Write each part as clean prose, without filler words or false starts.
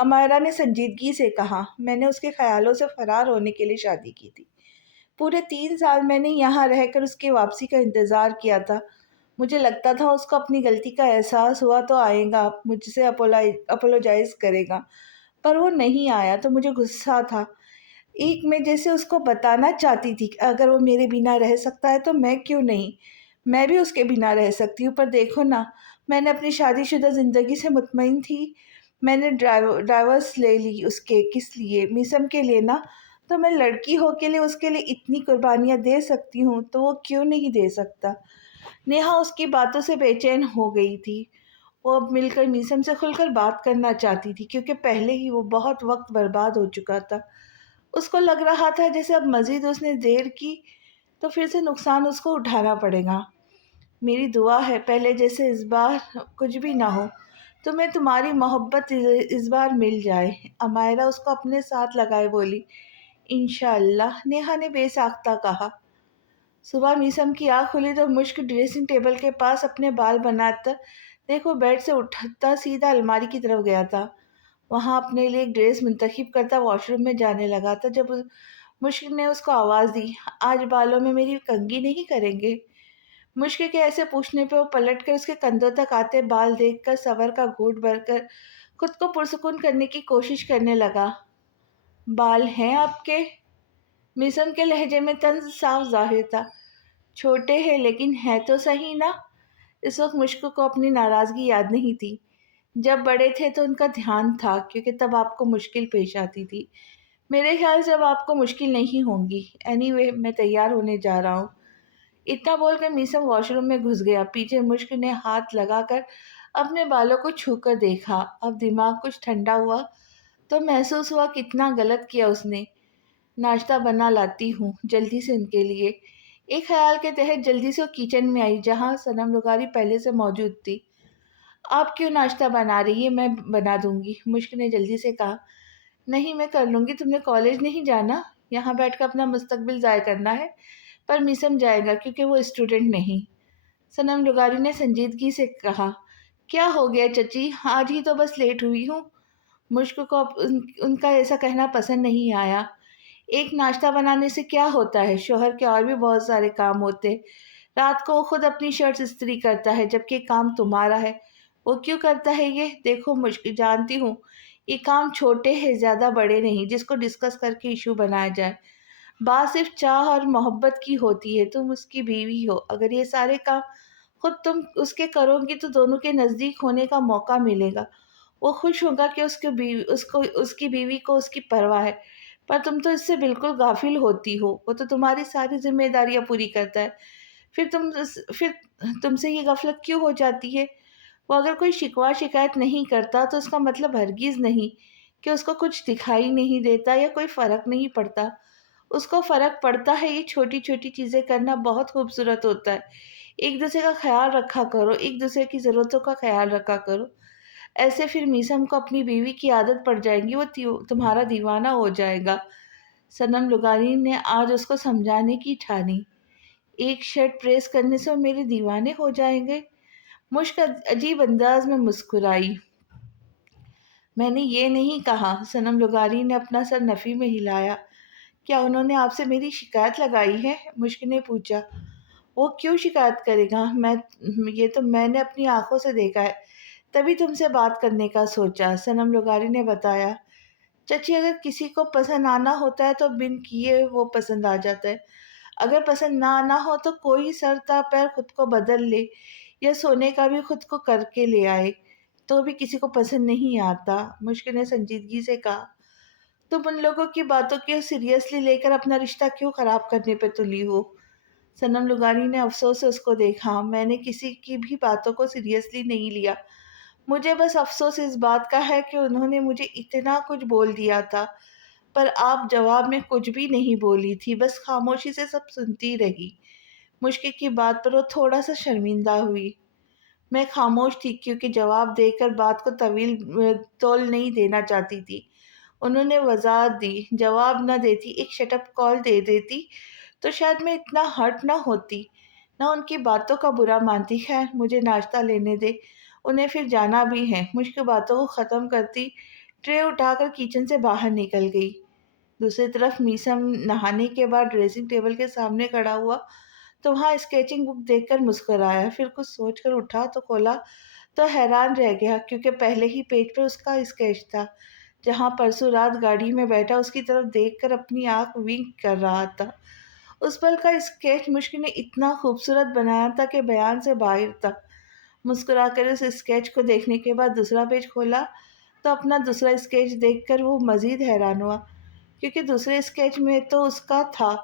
امائرہ نے سنجیدگی سے کہا، میں نے اس کے خیالوں سے فرار ہونے کے لیے شادی کی تھی۔ پورے 3 سال میں نے یہاں رہ کر اس کی واپسی کا انتظار کیا تھا۔ مجھے لگتا تھا اس کو اپنی غلطی کا احساس ہوا تو آئے گا، مجھ سے اپولوجائز کرے گا، پر وہ نہیں آیا تو مجھے غصہ تھا۔ ایک میں جیسے اس کو بتانا چاہتی تھی کہ اگر وہ میرے بنا رہ سکتا ہے تو میں کیوں نہیں، میں بھی اس کے بنا رہ سکتی ہوں۔ پر دیکھو نا، میں نے اپنی شادی شدہ زندگی سے مطمئن تھی، میں نے ڈائیورس لے لی اس کے کس لیے؟ میسم کے لیے نا۔ تو میں لڑکی ہو کے لیے اس کے لیے اتنی قربانیاں دے سکتی ہوں تو وہ کیوں نہیں دے سکتا؟ نیہا اس کی باتوں سے بے چین ہو گئی تھی۔ وہ اب مل کر میسم سے کھل کر بات کرنا چاہتی تھی، کیونکہ پہلے ہی وہ بہت وقت برباد ہو چکا تھا۔ اس کو لگ رہا تھا جیسے اب مزید اس نے دیر کی تو پھر سے نقصان اس کو اٹھانا پڑے گا۔ میری دعا ہے پہلے جیسے اس بار کچھ بھی نہ ہو، تمہیں تمہاری محبت اس بار مل جائے۔ امائرہ اس کو اپنے ساتھ لگائے بولی، انشاءاللہ، نیہا نے بے ساختہ کہا۔ صبح میسم کی آنکھ کھلی تو مشک ڈریسنگ ٹیبل کے پاس اپنے بال بناتا دیکھو بیڈ سے اٹھتا سیدھا الماری کی طرف گیا تھا۔ وہاں اپنے لیے ایک ڈریس منتخب کرتا واش روم میں جانے لگا تھا جب مشک نے اس کو آواز دی، آج بالوں میں میری کنگھی نہیں کریں گے؟ مشک کے ایسے پوچھنے پہ وہ پلٹ کر اس کے کندھوں تک آتے بال دیکھ کر صبر کا گھونٹ بھر کر خود کو پرسکون کرنے کی کوشش کرنے لگا۔ بال ہیں آپ کے؟ میسم کے لہجے میں طنز صاف ظاہر تھا۔ چھوٹے ہیں لیکن ہے تو صحیح نا؟ اس وقت مشک کو اپنی ناراضگی یاد نہیں تھی۔ جب بڑے تھے تو ان کا دھیان تھا، کیونکہ تب آپ کو مشکل پیش آتی تھی۔ میرے خیال سے اب آپ کو مشکل نہیں ہوں گی۔ اینی وے، میں تیار ہونے جا رہا ہوں۔ اتنا بول کر میسم واش روم میں گھس گیا۔ پیچھے مشک نے ہاتھ لگا کر اپنے بالوں کو چھو کر دیکھا۔ اب دماغ کچھ ٹھنڈا ہوا تو محسوس ہوا کتنا غلط کیا اس نے۔ ناشتہ بنا لاتی ہوں جلدی سے ان کے لیے۔ ایک خیال کے تحت جلدی سے وہ کچن میں آئی جہاں صنم لغاری پہلے سے موجود تھی۔ آپ کیوں ناشتہ بنا رہی ہے؟ میں بنا دوں گی، مشک نے جلدی سے کہا۔ نہیں، میں کر لوں گی، تم نے کالج نہیں جانا، یہاں بیٹھ کر اپنا مستقبل ضائع کرنا ہے۔ پر میسم جائے گا کیونکہ وہ اسٹوڈنٹ نہیں۔ صنم لغاری نے سنجیدگی سے کہا، کیا ہو گیا چچی، آج ہی تو بس لیٹ ہوئی ہوں۔ مشک کو اب ان کا ایسا کہنا پسند نہیں آیا۔ ایک ناشتہ بنانے سے کیا ہوتا ہے؟ شوہر کے اور بھی بہت سارے کام ہوتے۔ رات کو وہ خود اپنی شرٹس استری کرتا ہے جبکہ کام تمہارا ہے۔ وہ کیوں کرتا ہے یہ؟ دیکھو مشک، جانتی ہوں یہ کام چھوٹے ہیں، زیادہ بڑے نہیں جس کو ڈسکس کر کے ایشو بنایا جائے۔ بات صرف چاہ اور محبت کی ہوتی ہے۔ تم اس کی بیوی ہو، اگر یہ سارے کام خود تم اس کے کرو گی تو دونوں کے نزدیک ہونے کا موقع ملے گا۔ وہ خوش ہوگا کہ اس کی بیوی کو اس کی پرواہ ہے، پر تم تو اس سے بالکل غافل ہوتی ہو۔ وہ تو تمہاری ساری ذمہ داریاں پوری کرتا ہے، پھر تم سے یہ غفلت کیوں ہو جاتی ہے؟ وہ اگر کوئی شکوہ شکایت نہیں کرتا تو اس کا مطلب ہرگز نہیں کہ اس کو کچھ دکھائی نہیں دیتا یا کوئی فرق نہیں پڑتا۔ اس کو فرق پڑتا ہے۔ یہ چھوٹی چھوٹی چیزیں کرنا بہت خوبصورت ہوتا ہے۔ ایک دوسرے کا خیال رکھا کرو، ایک دوسرے کی ضرورتوں کا خیال رکھا کرو۔ ایسے پھر میسم کو اپنی بیوی کی عادت پڑ جائے گی، وہ تمہارا دیوانہ ہو جائے گا۔ صنم لغاری نے آج اس کو سمجھانے کی ٹھانی۔ ایک شرٹ پریس کرنے سے وہ میرے دیوانے ہو جائیں گے؟ مشک عجیب انداز میں مسکرائی۔ میں نے یہ نہیں کہا۔ صنم لغاری نے اپنا سر نفی میں ہلایا۔ کیا انہوں نے آپ سے میری شکایت لگائی ہے؟ مشک نے پوچھا۔ وہ کیوں شکایت کرے گا؟ یہ تو میں نے اپنی آنکھوں سے دیکھا ہے، تبھی تم سے بات کرنے کا سوچا، صنم لغاری نے بتایا۔ چچی، اگر کسی کو پسند آنا ہوتا ہے تو بن کیے وہ پسند آ جاتا ہے۔ اگر پسند نہ آنا ہو تو کوئی سر تا پیر خود کو بدل لے یا سونے کا بھی خود کو کر کے لے آئے تو بھی کسی کو پسند نہیں آتا، مشک نے سنجیدگی سے کہا۔ تم ان لوگوں کی باتوں کو سیریسلی لے کر اپنا رشتہ کیوں خراب کرنے پہ تلی ہو؟ صنم لغاری نے افسوس سے اس کو دیکھا۔ میں نے کسی کی بھی باتوں کو سیریسلی نہیں لیا، مجھے بس افسوس اس بات کا ہے کہ انہوں نے مجھے اتنا کچھ بول دیا تھا، پر آپ جواب میں کچھ بھی نہیں بولی تھی، بس خاموشی سے سب سنتی رہی۔ مشکل کی بات پر وہ تھوڑا سا شرمندہ ہوئی۔ میں خاموش تھی کیونکہ جواب دے کر بات کو تول نہیں دینا چاہتی تھی۔ انہوں نے وضاحت دی، جواب نہ دیتی، ایک شٹ اپ کال دے دیتی تو شاید میں اتنا ہرٹ نہ ہوتی، نہ ان کی باتوں کا برا مانتی۔ خیر، مجھے ناشتہ لینے دے، انہیں پھر جانا بھی ہے۔ مشکل باتوں کو ختم کرتی ٹرے اٹھا کر کچن سے باہر نکل گئی۔ دوسری طرف میسم نہانے کے بعد ڈریسنگ ٹیبل کے سامنے کھڑا ہوا تو وہاں اسکیچنگ بک دیکھ کر مسکرایا، پھر کچھ سوچ کر اٹھا تو کھولا تو حیران رہ گیا، کیونکہ پہلے ہی پیج پر اس کا اسکیچ تھا جہاں پرسوں رات گاڑی میں بیٹھا اس کی طرف دیکھ کر اپنی آنکھ ونک کر رہا تھا۔ اس پل کا اسکیچ مشک نے اتنا خوبصورت بنایا تھا کہ بیان سے باہر تھا۔ مسکرا کر اس اسکیچ کو دیکھنے کے بعد دوسرا پیج کھولا تو اپنا دوسرا اسکیچ دیکھ کر وہ مزید حیران ہوا، کیونکہ دوسرے اسکیچ میں تو اس کا تھا،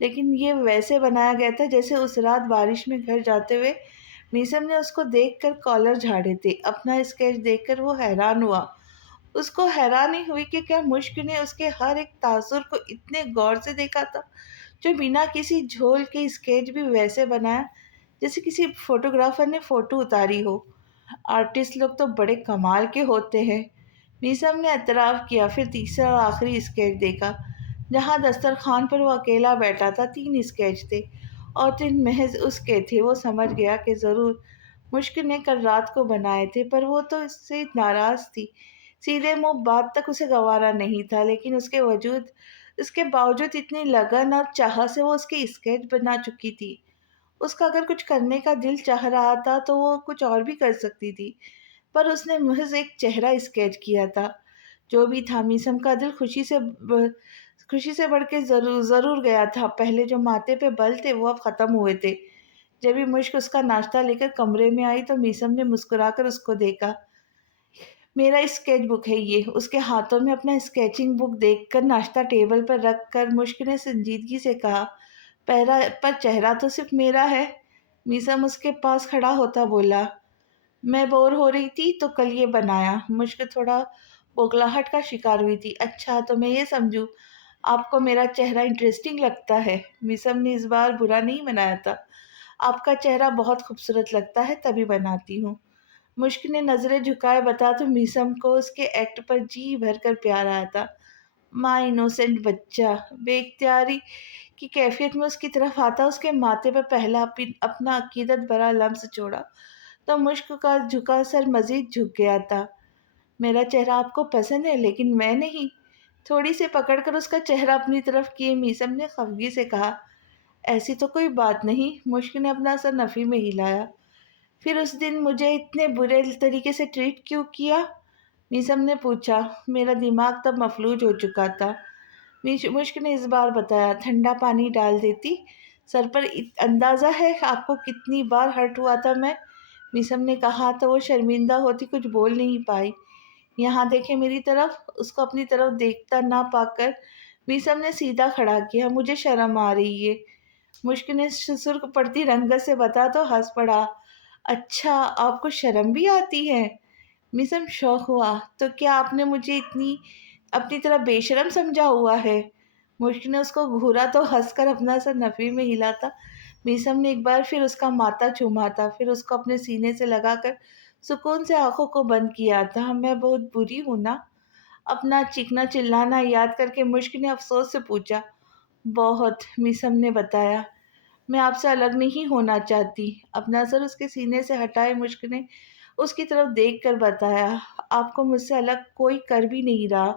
لیکن یہ ویسے بنایا گیا تھا جیسے اس رات بارش میں گھر جاتے ہوئے میسم نے اس کو دیکھ کر کالر جھاڑے تھے۔ اپنا اسکیچ دیکھ کر وہ حیران ہوا۔ اس کو حیرانی ہوئی کہ کیا مشک نے اس کے ہر ایک تاثر کو اتنے غور سے دیکھا تھا، جو بنا کسی جھول کے اسکیچ بھی ویسے بنایا جیسے کسی فوٹوگرافر نے فوٹو اتاری ہو۔ آرٹسٹ لوگ تو بڑے کمال کے ہوتے ہیں، میسم نے اعتراف کیا۔ پھر تیسرا اور آخری اسکیچ دیکھا جہاں دسترخوان پر وہ اکیلا بیٹھا تھا۔ 3 اسکیچ تھے اور 3 محض اس کے تھے۔ وہ سمجھ گیا کہ ضرور مشک نے کل رات کو بنائے تھے، پر وہ تو اس سے ناراض تھی، سیدھے منہ بات تک اسے گوارا نہیں تھا، لیکن اس کے باوجود اتنی لگن اور چاہت سے وہ اس کے اسکیچ بنا چکی تھی۔ اس کا اگر کچھ کرنے کا دل چاہ رہا تھا تو وہ کچھ اور بھی کر سکتی تھی، پر اس نے محض ایک چہرہ اسکیچ کیا تھا۔ جو بھی تھا، میسم کا دل خوشی سے بڑھ کے ضرور گیا تھا۔ پہلے جو ماتھے پہ بل تھے وہ اب ختم ہوئے تھے۔ جب بھی مشک اس کا ناشتہ لے کر کمرے میں آئی تو میسم نے مسکرا کر اس کو دیکھا۔ میرا اسکیچ بک ہے یہ۔ اس کے ہاتھوں میں اپنا اسکیچنگ بک دیکھ کر ناشتہ ٹیبل پر رکھ کر مشک نے سنجیدگی سے کہا، پر چہرہ تو صرف میرا ہے۔ میسم اس کے پاس کھڑا ہوتا بولا، میں بور ہو رہی تھی تو کل یہ بنایا۔ مشک تھوڑا بوکھلاہٹ کا شکار ہوئی تھی۔ اچھا، تو میں یہ سمجھوں آپ کو میرا چہرہ انٹرسٹنگ لگتا ہے؟ میسم نے اس بار برا نہیں منایا تھا۔ آپ کا چہرہ بہت خوبصورت لگتا ہے تبھی بناتی ہوں۔ مشک نے نظریں جھکائے بتا تو میسم کو اس کے ایکٹ پر جی بھر کر پیار آیا تھا۔ ماں انوسینٹ بچہ بے اختیاری کی کیفیت میں اس کی طرف آتا، اس کے ماتھے پر پہلا اپنا عقیدت بھرا لمس چھوڑا تو مشک کا جھکا سر مزید جھک گیا تھا۔ میرا چہرہ آپ کو پسند ہے لیکن میں نہیں۔ تھوڑی سی پکڑ کر اس کا چہرہ اپنی طرف کیے میسم نے خفگی سے کہا، ایسی تو کوئی بات نہیں۔ مشک نے اپنا سر نفی میں ہلایا۔ پھر اس دن مجھے اتنے برے طریقے سے ٹریٹ کیوں کیا؟ میسم نے پوچھا۔ میرا دماغ تب مفلوج ہو چکا تھا، مشک نے اس بار بتایا۔ ٹھنڈا پانی ڈال دیتی سر پر۔ اندازہ ہے آپ کو کتنی بار ہرٹ ہوا تھا میں؟ میسم نے کہا تو وہ شرمندہ ہوتی کچھ بول نہیں پائی۔ یہاں دیکھیں میری طرف۔ اس کو اپنی طرف دیکھتا نہ پا کر میسم نے سیدھا کھڑا کیا۔ مجھے شرم آ رہی ہے، مشک نے سرخ پڑتی رنگت سے بتا تو ہنس پڑا۔ اچھا، آپ کو شرم بھی آتی ہے؟ میسم شوق ہوا۔ تو کیا آپ نے مجھے اپنی طرح بے شرم سمجھا ہوا ہے؟ مشک نے اس کو گھورا تو ہنس کر اپنا سر نفی میں ہلا تھا۔ میسم نے ایک بار پھر اس کا ماتھا چوما تھا، پھر اس کو اپنے سینے سے لگا کر سکون سے آنکھوں کو بند کیا تھا۔ میں بہت بری ہوں نا؟ اپنا چیخنا چلانا یاد کر کے مشک نے افسوس سے پوچھا۔ بہت، میسم نے بتایا۔ میں آپ سے الگ نہیں ہونا چاہتی۔ اپنا سر اس کے سینے سے ہٹائے مشک نے اس کی طرف دیکھ کر بتایا، آپ کو مجھ سے الگ کوئی کر بھی نہیں رہا۔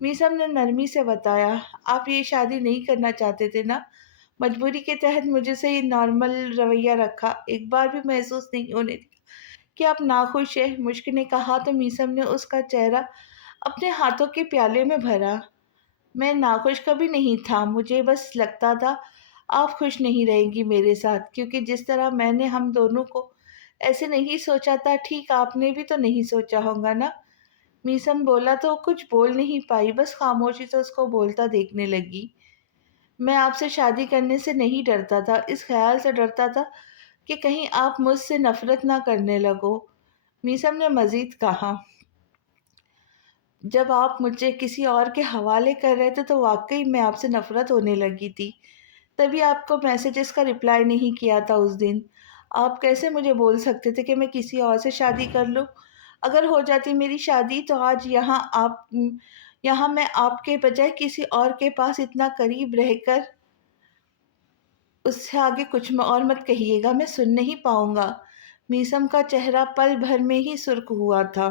میسم نے نرمی سے بتایا، آپ یہ شادی نہیں کرنا چاہتے تھے نا؟ مجبوری کے تحت مجھے سے یہ نارمل رویہ رکھا، ایک بار بھی محسوس نہیں ہونے دیا کہ آپ ناخوش ہیں۔ مشک نے کہا تو میسم نے اس کا چہرہ اپنے ہاتھوں کے پیالے میں بھرا۔ میں ناخوش کبھی نہیں تھا، مجھے بس لگتا تھا آپ خوش نہیں رہیں گی میرے ساتھ، کیونکہ جس طرح میں نے ہم دونوں کو ایسے نہیں سوچا تھا، ٹھیک آپ نے بھی تو نہیں سوچا ہوگا نا؟ میسم بولا تو کچھ بول نہیں پائی، بس خاموشی سے اس کو بولتا دیکھنے لگی۔ میں آپ سے شادی کرنے سے نہیں ڈرتا تھا، اس خیال سے ڈرتا تھا کہ کہیں آپ مجھ سے نفرت نہ کرنے لگو۔ میسم نے مزید کہا، جب آپ مجھے کسی اور کے حوالے کر رہے تھے تو واقعی میں آپ سے نفرت ہونے لگی تھی، تبھی آپ کو میسیجز کا رپلائی نہیں کیا تھا اس دن۔ آپ کیسے مجھے بول سکتے تھے کہ میں کسی اور سے شادی کر لوں؟ اگر ہو جاتی میری شادی تو آج یہاں میں آپ کے بجائے کسی اور کے پاس اتنا قریب رہ کر۔ اس سے آگے کچھ اور مت کہیے گا، میں سن نہیں پاؤں گا۔ میسم کا چہرہ پل بھر میں ہی سرخ ہوا تھا۔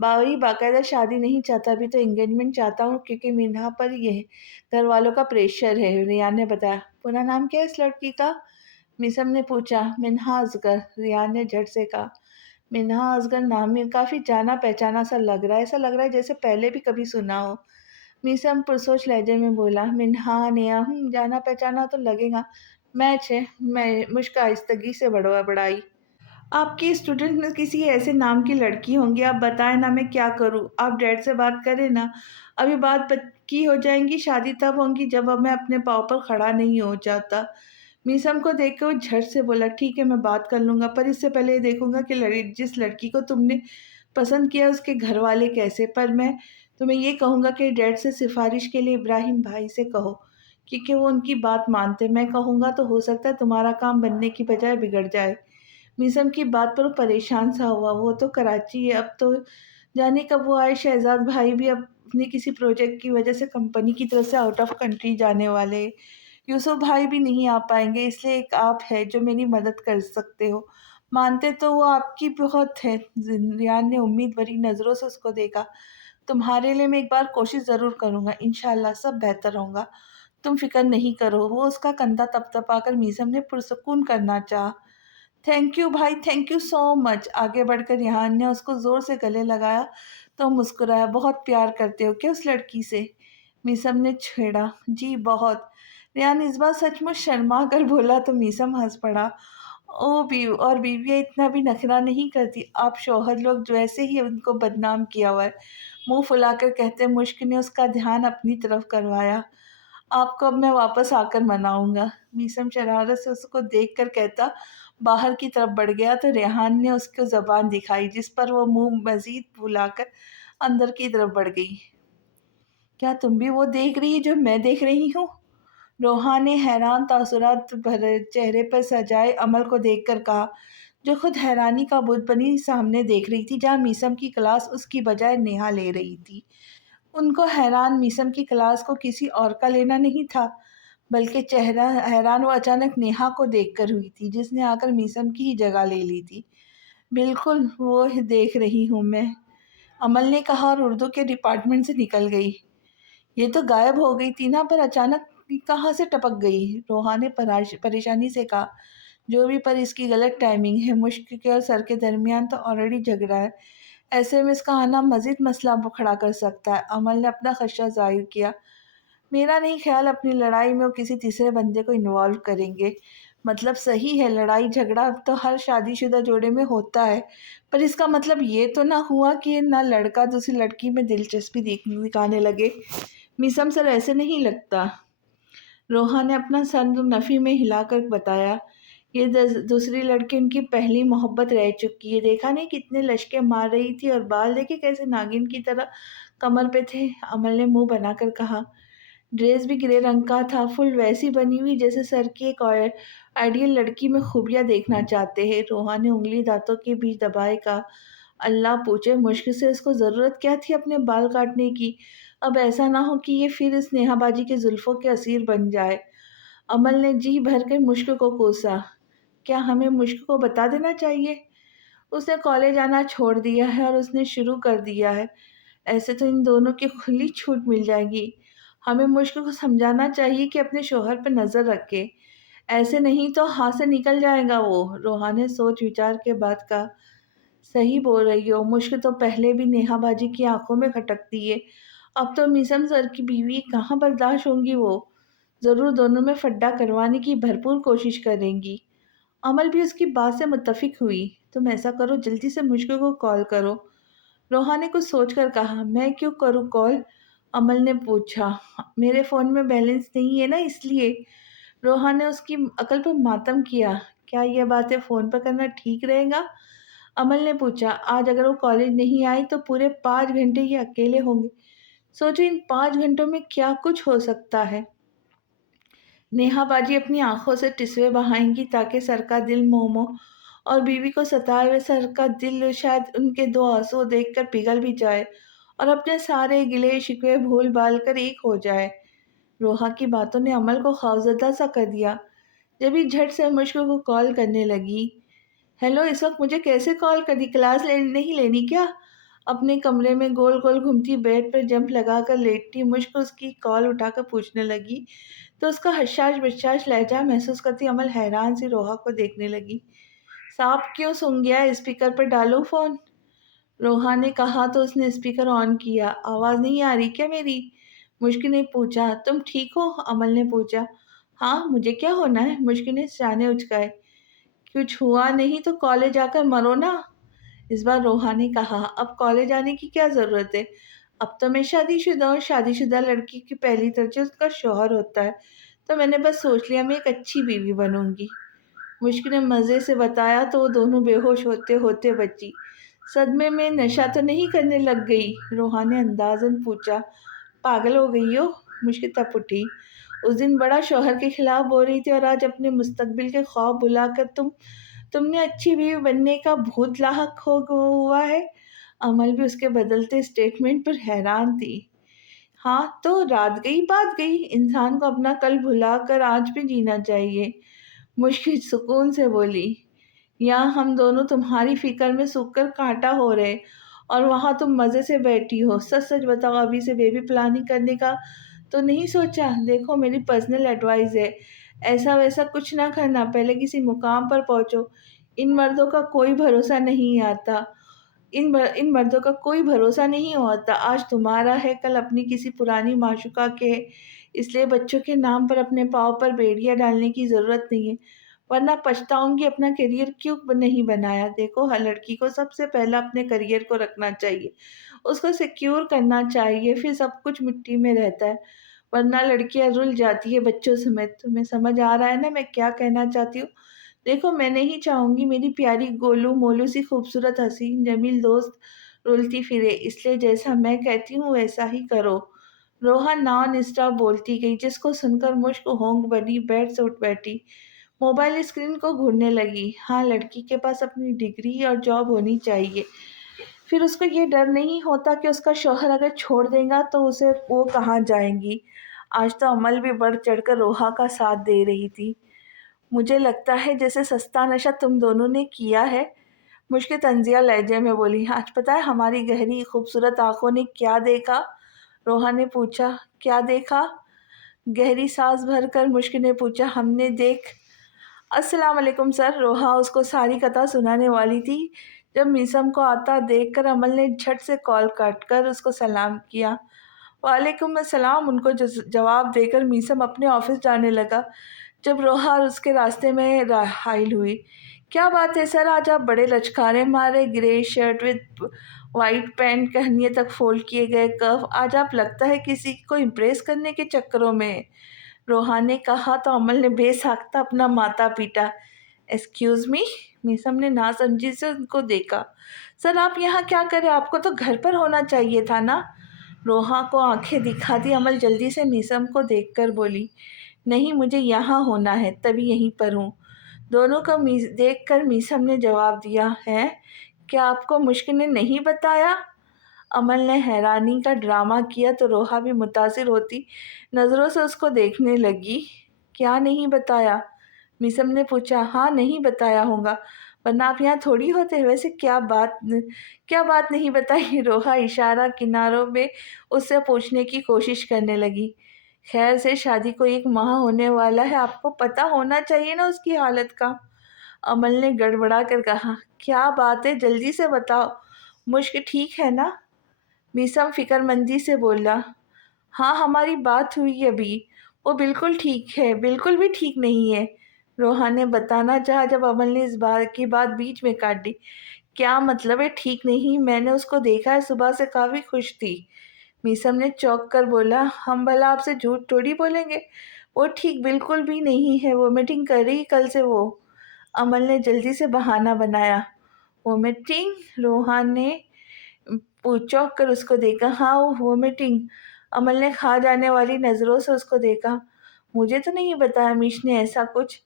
باوی باقاعدہ شادی نہیں چاہتا، ابھی تو انگیجمنٹ چاہتا ہوں کیونکہ منہا پر یہ گھر والوں کا پریشر ہے، ریان نے بتایا۔ پورا نام کیا ہے اس لڑکی کا؟ میسم نے پوچھا۔ منہا اصغر، ریان نے جھٹ سے کہا۔ منہا اصغر نام میں کافی جانا پہچانا سا لگ رہا ہے، ایسا لگ رہا ہے جیسے پہلے بھی کبھی سنا ہو۔ میسم پرسوچ لہجے میں بولا۔ منہا نیا، جانا پہچانا تو لگے گا، میچ ہے۔ میں مشک آہستگی سے بڑھائی۔ آپ کی اسٹوڈنٹ میں کسی ایسے نام کی لڑکی ہوں گی، آپ بتائیں نا میں کیا کروں؟ آپ ڈیڈ سے بات کریں نا، ابھی بات پکی ہو جائیں گی، شادی تب ہوگی جب اب میں اپنے پاؤں پر کھڑا نہیں ہو جاتا۔ میسم کو دیکھ کے وہ جھٹ سے بولا، ٹھیک ہے میں بات کر لوں گا، پر اس سے پہلے یہ دیکھوں گا کہ جس لڑکی کو تم نے پسند کیا اس کے گھر والے کیسے۔ پر میں تمہیں یہ کہوں گا کہ ڈیڈ سے سفارش کے لیے ابراہیم بھائی سے کہو، کیونکہ وہ ان کی بات مانتے، میں کہوں گا تو ہو سکتا ہے تمہارا کام بننے کی بجائے بگڑ جائے۔ میسم کی بات پر پریشان سا ہوا، وہ تو کراچی ہے، اب تو جانے کب وہ آئے، شہزاد بھائی بھی اپنے کسی پروجیکٹ کی وجہ سے کمپنی کی طرف سے آؤٹ آف کنٹری جانے والے، یوسف بھائی بھی نہیں آ پائیں گے، اس لیے ایک آپ ہے جو میری مدد کر سکتے ہو، مانتے تو وہ آپ کی بہت ہے۔ ریان نے امید بھری نظروں سے اس کو دیکھا۔ تمہارے لیے میں ایک بار کوشش ضرور کروں گا، انشاءاللہ سب بہتر ہوگا، تم فکر نہیں کرو۔ وہ اس کا کندھا تپا کر میسم نے پرسکون کرنا چاہا۔ تھینک یو بھائی، تھینک یو سو مچ۔ آگے بڑھ کر ریحان نے اس کو زور سے گلے لگایا تو مسکرایا۔ بہت پیار کرتے ہو کیا اس لڑکی سے؟ میسم نے چھیڑا۔ جی بہت۔ ریحان اس بار سچ مچ شرما کر بولا تو میسم ہنس پڑا۔ اور بیویاں اتنا بھی نخرہ نہیں کرتی، آپ شوہر لوگ جو ایسے ہی ان کو بدنام کیا ہوا ہے، منہ پھلا کر کہتے مشک نے اس کا دھیان اپنی طرف کروایا۔ آپ کو اب میں واپس آ کر مناؤں گا، میسم شرارت سے اس کو دیکھ کر کہتا باہر کی طرف بڑھ گیا تو ریحان نے اس کو زبان دکھائی، جس پر وہ منہ مزید پھلا کر اندر کی طرف بڑھ گئی۔ کیا تم بھی وہ دیکھ رہی جو میں دیکھ رہی ہوں؟ روحا نے حیران تاثرات بھرے چہرے پر سجائے عمل کو دیکھ کر کہا، جو خود حیرانی کا بت بنی سامنے دیکھ رہی تھی، جہاں میسم کی کلاس اس کی بجائے نیہا لے رہی تھی۔ ان کو حیران میسم کی کلاس کو کسی اور کا لینا نہیں تھا، بلکہ چہرہ حیران وہ اچانک نیہا کو دیکھ کر ہوئی تھی، جس نے آ کر میسم کی ہی جگہ لے لی تھی۔ بالکل وہ دیکھ رہی ہوں میں، عمل نے کہا اور اردو کے ڈپارٹمنٹ سے نکل گئی۔ یہ تو غائب ہو گئی تھی نا، پر اچانک کہاں سے ٹپک گئی؟ روحا نے پریشانی سے کہا۔ جو بھی، پر اس کی غلط ٹائمنگ ہے، مشک کے اور سر کے درمیان تو آلریڈی جھگڑا ہے، ایسے میں اس کا آنا مزید مسئلہ کھڑا کر سکتا ہے۔ عمل نے اپنا خدشہ ظاہر کیا۔ میرا نہیں خیال اپنی لڑائی میں وہ کسی تیسرے بندے کو انوالو کریں گے۔ مطلب صحیح ہے، لڑائی جھگڑا تو ہر شادی شدہ جوڑے میں ہوتا ہے، پر اس کا مطلب یہ تو نہ ہوا کہ نہ لڑکا دوسری لڑکی میں دلچسپی دکھانے لگے۔ میسم سر ایسے نہیں لگتا۔ روحا نے اپنا سر نفی میں ہلا کر بتایا، یہ دوسری لڑکی ان کی پہلی محبت رہ چکی ہے، دیکھا نہیں کتنے لشکے مار رہی تھی، اور بال دیکھے کیسے ناگن کی طرح کمر پہ تھے۔ عمل نے منہ بنا کر کہا۔ ڈریس بھی گرے رنگ کا تھا، فل ویسی بنی ہوئی جیسے سر کی ایک آئیڈیل لڑکی میں خوبیاں دیکھنا چاہتے ہیں۔ روحا نے انگلی دانتوں کے بیچ دبائے کہا، اللہ پوچھے مشک سے اس کو ضرورت کیا تھی اپنے بال کاٹنے کی؟ اب ایسا نہ ہو کہ یہ پھر اس نیہا باجی کے زلفوں کے اسیر بن جائے۔ عمل نے جی بھر کر مشک کو کوسا۔ کیا ہمیں مشک کو بتا دینا چاہیے؟ اس نے کالج آنا چھوڑ دیا ہے اور اس نے شروع کر دیا ہے، ایسے تو ان دونوں کی کھلی چھوٹ مل جائے گی۔ ہمیں مشک کو سمجھانا چاہیے کہ اپنے شوہر پہ نظر رکھے، ایسے نہیں تو ہاتھ سے نکل جائے گا وہ۔ روحا نے سوچ وچار کے بعد کہا، صحیح بول رہی ہو، مشک تو پہلے بھی نیہا باجی کی آنکھوں میں کھٹکتی ہے، اب تو میسم سر کی بیوی کہاں برداشت ہوں گی، وہ ضرور دونوں میں فڈا کروانے کی بھرپور کوشش کریں گی۔ عمل بھی اس کی بات سے متفق ہوئی۔ تم ایسا کرو، جلدی سے مشک کو کال کرو۔ روحا نے کچھ سوچ کر کہا، میں کیوں کروں کال؟ عمل نے پوچھا۔ میرے فون میں بیلنس نہیں ہے نا، اس لیے۔ روحا نے اس کی عقل پر ماتم کیا۔ کیا یہ باتیں فون پر کرنا ٹھیک رہے گا؟ عمل نے پوچھا۔ آج اگر وہ کالج نہیں آئی تو پورے 5 گھنٹے یہ اکیلے ہوں گے، سوچو ان 5 گھنٹوں میں کیا کچھ ہو سکتا ہے۔ نیہا باجی اپنی آنکھوں سے ٹسوے بہائیں گی تاکہ سر کا دل مومو، اور بیوی کو ستائے ہوئے سر کا دل شاید ان کے 2 آنسو دیکھ کر پگھل بھی جائے اور اپنے سارے گلے شکوے بھول بھال کر ایک ہو جائے۔ روحا کی باتوں نے عمل کو خوفزدہ سا کر دیا، جبھی جھٹ سے مشک کو کال کرنے لگی۔ ہیلو، اس وقت مجھے کیسے کال کر دی؟ کلاس نہیں لینی کیا؟ اپنے کمرے میں گول گول گھومتی، بیڈ پر جمپ لگا کر لیٹتی، مشک اس کی کال اٹھا کر پوچھنے لگی تو اس کا حشاش بشاش لہجہ محسوس کرتی عمل حیران سی روحا کو دیکھنے لگی۔ سانپ کیوں سونگ گیا؟ اسپیکر پر ڈالو فون؟ روحا نے کہا تو اس نے اسپیکر آن کیا۔ آواز نہیں آ رہی کیا میری؟ مشک نے پوچھا۔ تم ٹھیک ہو؟ عمل نے پوچھا۔ ہاں، مجھے کیا ہونا ہے؟ مشک نے شانے اچکائے۔ کچھ ہوا نہیں تو کالج آ کر مرو نا، اس بار روحا نے کہا۔ اب کالج آنے کی کیا ضرورت ہے؟ اب تو میں شادی شدہ ہوں، شادی شدہ لڑکی کی پہلی ترجیح اس کا شوہر ہوتا ہے، تو میں نے بس سوچ لیا میں ایک اچھی بیوی بنوں گی۔ مشک نے مزے سے بتایا تو وہ دونوں بے ہوش ہوتے ہوتے بچی۔ صدمے میں نشہ تو نہیں کرنے لگ گئی؟ روحا نے اندازاً پوچھا۔ پاگل ہو گئی ہو؟ مشک تپ اٹھی۔ اس دن بڑا شوہر کے خلاف بول رہی تھی اور آج اپنے مستقبل کے خواب بھلا کر تم نے اچھی بیوی بننے کا بھوت لاحق ہوا ہے؟ عمل بھی اس کے بدلتے سٹیٹمنٹ پر حیران تھی۔ ہاں تو رات گئی بات گئی، انسان کو اپنا کل بھلا کر آج بھی جینا چاہیے، مشکل سکون سے بولی۔ یہاں ہم دونوں تمہاری فکر میں سوکھ کر کانٹا ہو رہے اور وہاں تم مزے سے بیٹھی ہو۔ سچ سچ بتاؤ، ابھی سے بیبی پلاننگ کرنے کا تو نہیں سوچا؟ دیکھو میری پرسنل ایڈوائز ہے، ایسا ویسا کچھ نہ کرنا، پہلے کسی مقام پر پہنچو۔ ان مردوں کا کوئی بھروسہ نہیں آتا، ان مردوں کا کوئی بھروسہ نہیں ہوتا، آج تمہارا ہے کل اپنی کسی پرانی معشوقہ کے ہے، اس لیے بچوں کے نام پر اپنے پاؤں پر بیڑیاں ڈالنے کی ضرورت نہیں ہے، ورنہ پچھتاؤں گی اپنا کیریئر کیوں نہیں بنایا۔ دیکھو ہر لڑکی کو سب سے پہلا اپنے کیریئر کو رکھنا چاہیے، اس کو سیکیور کرنا چاہیے، پھر سب کچھ مٹی میں رہتا ہے، ورنہ لڑکیاں رل جاتی ہے بچوں سمیت۔ تمہیں سمجھ آ رہا ہے نا میں کیا کہنا چاہتی ہوں؟ دیکھو میں نہیں چاہوں گی میری پیاری گولو مولو سی خوبصورت حسین جمیل دوست رولتی پھرے، اس لیے جیسا میں کہتی ہوں ویسا ہی کرو۔ روحا نان اسٹاپ بولتی گئی، جس کو سن کر مشک ہونک بنی، بیڈ سے اٹھ بیٹھی، موبائل اسکرین کو گھورنے لگی۔ ہاں، لڑکی کے پاس اپنی ڈگری اور جاب ہونی چاہیے، پھر اس کو یہ ڈر نہیں ہوتا کہ اس کا شوہر اگر چھوڑ دے گا تو اسے وہ کہاں جائیں گی۔ آج تو عمل بھی بڑھ چڑھ کر روحا کا ساتھ دے رہی تھی۔ مجھے لگتا ہے جیسے سستا نشہ تم دونوں نے کیا ہے، مشکل طنزیہ لہجے میں بولی۔ آج پتہ ہے ہماری گہری خوبصورت آنکھوں نے کیا دیکھا؟ روحا نے پوچھا۔ کیا دیکھا؟ گہری سانس بھر کر مشکل نے پوچھا۔ ہم نے السلام علیکم سر۔ روحا اس کو ساری کتھا سنانے والی تھی جب میثم کو آتا دیکھ کر عمل نے جھٹ سے کال کاٹ کر اس کو سلام کیا۔ وعلیکم السلام، ان کو جواب دے کر میثم اپنے آفس جانے لگا جب روحا اس کے راستے میں حائل ہوئی۔ کیا بات ہے سر، آج آپ بڑے لچکارے مارے، گرے شرٹ وتھ وائٹ پینٹ، کہنیے تک فولڈ کیے گئے کف، آج آپ لگتا ہے کسی کو امپریس کرنے کے چکروں میں۔ روحا نے کہا تو عمل نے بے ساختہ اپنا ماتھا پیٹا۔ Excuse me? میثم نے ناسمجھی سے ان کو دیکھا۔ سر آپ یہاں کیا کریں؟ آپ کو تو گھر پر ہونا چاہیے تھا نا؟ روحا کو آنکھیں دکھاتی عمل جلدی سے میثم کو دیکھ کر بولی۔ نہیں، مجھے یہاں ہونا ہے، تبھی یہیں پر ہوں۔ دونوں کو دیکھ کر میثم نے جواب دیا۔ ہے؟ کیا آپ کو مشک نے نہیں بتایا؟ عمل نے حیرانی کا ڈرامہ کیا تو روحا بھی متاثر ہوتی نظروں سے اس کو دیکھنے لگی۔ کیا نہیں بتایا؟ میثم نے پوچھا۔ ہاں، نہیں بتایا ہوگا ورنہ آپ یہاں تھوڑی ہوتے۔ ویسے کیا بات نہیں بتائی؟ روحا اشارہ کناروں میں اس سے پوچھنے کی کوشش کرنے لگی۔ خیر سے شادی کو 1 ماہ ہونے والا ہے، آپ کو پتہ ہونا چاہیے نا اس کی حالت کا۔ عمل نے گڑبڑا کر کہا۔ کیا بات ہے، جلدی سے بتاؤ۔ مشک ٹھیک ہے نا؟ میثم فکر مندی سے بولا۔ ہاں، ہماری بات ہوئی ابھی، وہ بالکل ٹھیک ہے، بالکل بھی ٹھیک نہیں ہے، روحا نے بتانا چاہا جب عمل نے اس بات کی بات بیچ میں کاٹ دی۔ کیا مطلب ہے ٹھیک نہیں؟ میں نے اس کو دیکھا ہے، صبح سے کافی خوش تھی۔ میثم نے چونک کر بولا۔ ہم بھلا آپ سے جھوٹ تھوڑی بولیں گے، وہ ٹھیک بالکل بھی نہیں ہے، وومیٹنگ کر رہی کل سے وہ۔ عمل نے جلدی سے بہانہ بنایا۔ وومیٹنگ؟ روحا نے چونک کر اس کو دیکھا۔ ہاں، وومیٹنگ۔ عمل نے کھا جانے والی نظروں سے اس کو دیکھا۔ مجھے تو نہیں بتایا میش نے ایسا کچھ۔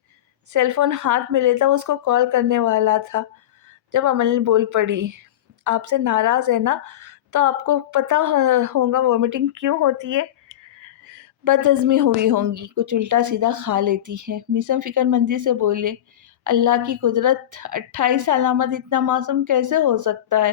سیل فون ہاتھ میں لیتا وہ اس کو کال کرنے والا تھا جب عمل نے بول پڑی۔ آپ سے ناراض ہے نا، تو آپ کو پتہ ہوگا وومیٹنگ کیوں ہوتی ہے۔ بد ہضمی ہوئی ہوگی، کچھ الٹا سیدھا کھا لیتی ہے۔ میثم فکر مندی سے بولے۔ اللہ کی قدرت، 28 سال بعد اتنا معصوم کیسے ہو سکتا ہے؟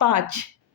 5।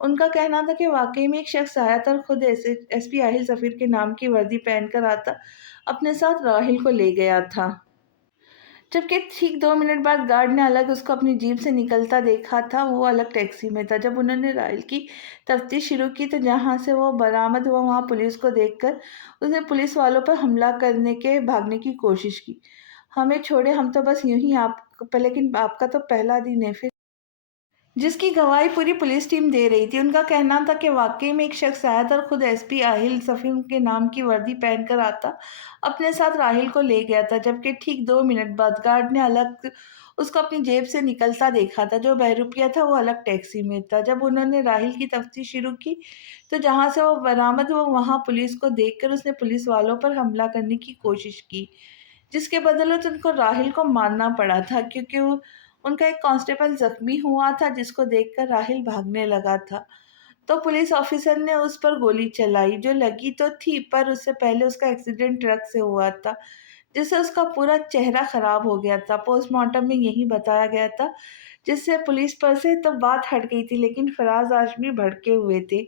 ان کا کہنا تھا کہ واقعی میں ایک شخص آیا تھا اور خود ایس پی آہل سفیر کے نام کی وردی پہن کر آتا اپنے ساتھ راہل کو لے گیا تھا، جبکہ ٹھیک 2 منٹ بعد گارڈ نے الگ اس کو اپنی جیپ سے نکلتا دیکھا تھا۔ وہ الگ ٹیکسی میں تھا۔ جب انہوں نے راہل کی تفتیش شروع کی تو جہاں سے وہ برآمد ہوا وہاں پولیس کو دیکھ کر اس نے پولیس والوں پر حملہ کرنے کے بھاگنے کی کوشش کی۔ ہمیں چھوڑے، ہم تو بس یوں ہی لیکن آپ کا تو پہلا دن ہے، پھر جس کی گواہی پوری پولیس ٹیم دے رہی تھی۔ ان کا کہنا تھا کہ واقعی میں ایک شخص آیا تھا اور خود ایس پی آہل سفیر کے نام کی وردی پہن کر آتا اپنے ساتھ راہل کو لے گیا تھا، جبکہ ٹھیک 2 منٹ بعد گارڈ نے الگ اس کو اپنی جیب سے نکلتا دیکھا تھا۔ جو بہروپیہ تھا وہ الگ ٹیکسی میں تھا۔ جب انہوں نے راہل کی تفتیش شروع کی تو جہاں سے وہ برآمد ہوا وہاں پولیس کو دیکھ کر اس نے پولیس والوں پر حملہ کرنے کی کوشش کی، جس کے بدولت ان کو راہل کو مارنا پڑا تھا، کیونکہ ان کا ایک کانسٹیبل زخمی ہوا تھا جس کو دیکھ کر راہل بھاگنے لگا تھا تو پولیس آفیسر نے اس پر گولی چلائی، جو لگی تو تھی پر اس سے پہلے اس کا ایکسیڈنٹ ٹرک سے ہوا تھا جس سے اس کا پورا چہرہ خراب ہو گیا تھا۔ پوسٹ مارٹم میں یہی بتایا گیا تھا، جس سے پولیس پر سے تو بات ہٹ گئی تھی، لیکن فراز ہاشمی بھڑکے ہوئے تھے۔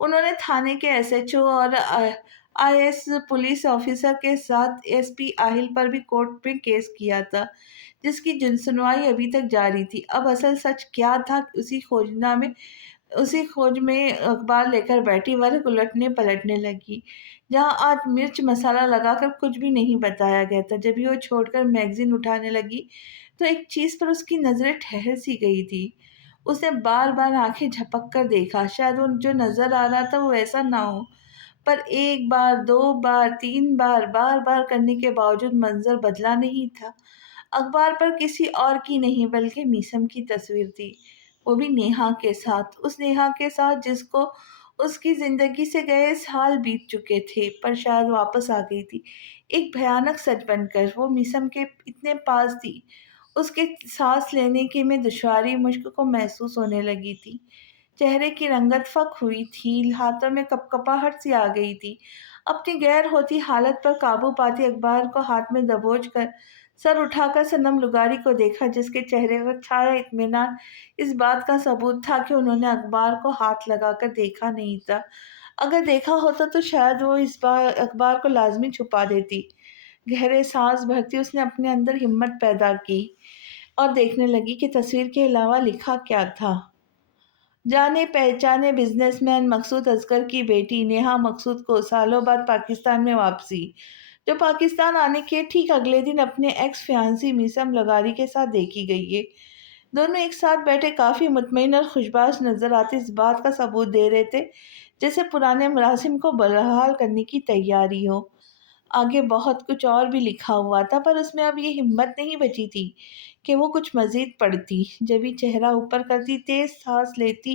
انہوں نے تھانے کے ایس ایچ او اور آئی ایس پولیس آفیسر کے ساتھ ایس پی آہل پر بھی کورٹ میں کیس کیا تھا، جس کی سنوائی ابھی تک جاری تھی۔ اب اصل سچ کیا تھا، اسی کھوج میں اخبار لے کر بیٹھی، ورق الٹنے پلٹنے لگی۔ جہاں آج مرچ مسالہ لگا کر کچھ بھی نہیں بتایا گیا تھا، جب ہی وہ چھوڑ کر میگزین اٹھانے لگی تو ایک چیز پر اس کی نظریں ٹھہر سی گئی تھی۔ اس نے بار بار آنکھیں جھپک کر دیکھا، شاید وہ جو نظر آ رہا تھا وہ ایسا نہ ہو، پر ایک بار، 2 بار، 3 بار، بار بار کرنے کے باوجود منظر بدلا نہیں تھا۔ اخبار پر کسی اور کی نہیں بلکہ میثم کی تصویر تھی، وہ بھی نیہا کے ساتھ، اس نیہا کے ساتھ جس کو اس کی زندگی سے گئے سال بیت چکے تھے پر شاید واپس آ گئی تھی ایک بھیانک سچ بن کر۔ وہ میثم کے اتنے پاس تھی، اس کے سانس لینے کی میں دشواری مشک کو محسوس ہونے لگی تھی، چہرے کی رنگت پھک ہوئی تھی، ہاتھوں میں کپکپاہٹ سی آ گئی تھی۔ اپنی غیر ہوتی حالت پر قابو پاتی اخبار کو ہاتھ میں دبوچ کر سر اٹھا کر صنم لگاری کو دیکھا، جس کے چہرے پر چھایا اطمینان اس بات کا ثبوت تھا کہ انہوں نے اخبار کو ہاتھ لگا کر دیکھا نہیں تھا۔ اگر دیکھا ہوتا تو شاید وہ اس بار اخبار کو لازمی چھپا دیتی۔ گہرے سانس بھرتی اس نے اپنے اندر ہمت پیدا کی اور دیکھنے لگی کہ تصویر کے علاوہ لکھا کیا تھا۔ جانے پہچانے بزنس مین مقصود اصغر کی بیٹی نیہا مقصود کو سالوں بعد پاکستان میں واپسی، جو پاکستان آنے کے ٹھیک اگلے دن اپنے ایکس فیانسی میثم لغاری کے ساتھ دیکھی گئی ہے۔ دونوں ایک ساتھ بیٹھے کافی مطمئن اور خوشباش نظر آتے، اس بات کا ثبوت دے رہے تھے جیسے پرانے مراسم کو بحال کرنے کی تیاری ہو۔ آگے بہت کچھ اور بھی لکھا ہوا تھا پر اس میں اب یہ ہمت نہیں بچی تھی کہ وہ کچھ مزید پڑھتی۔ جب ہی چہرہ اوپر کرتی، تیز سانس لیتی،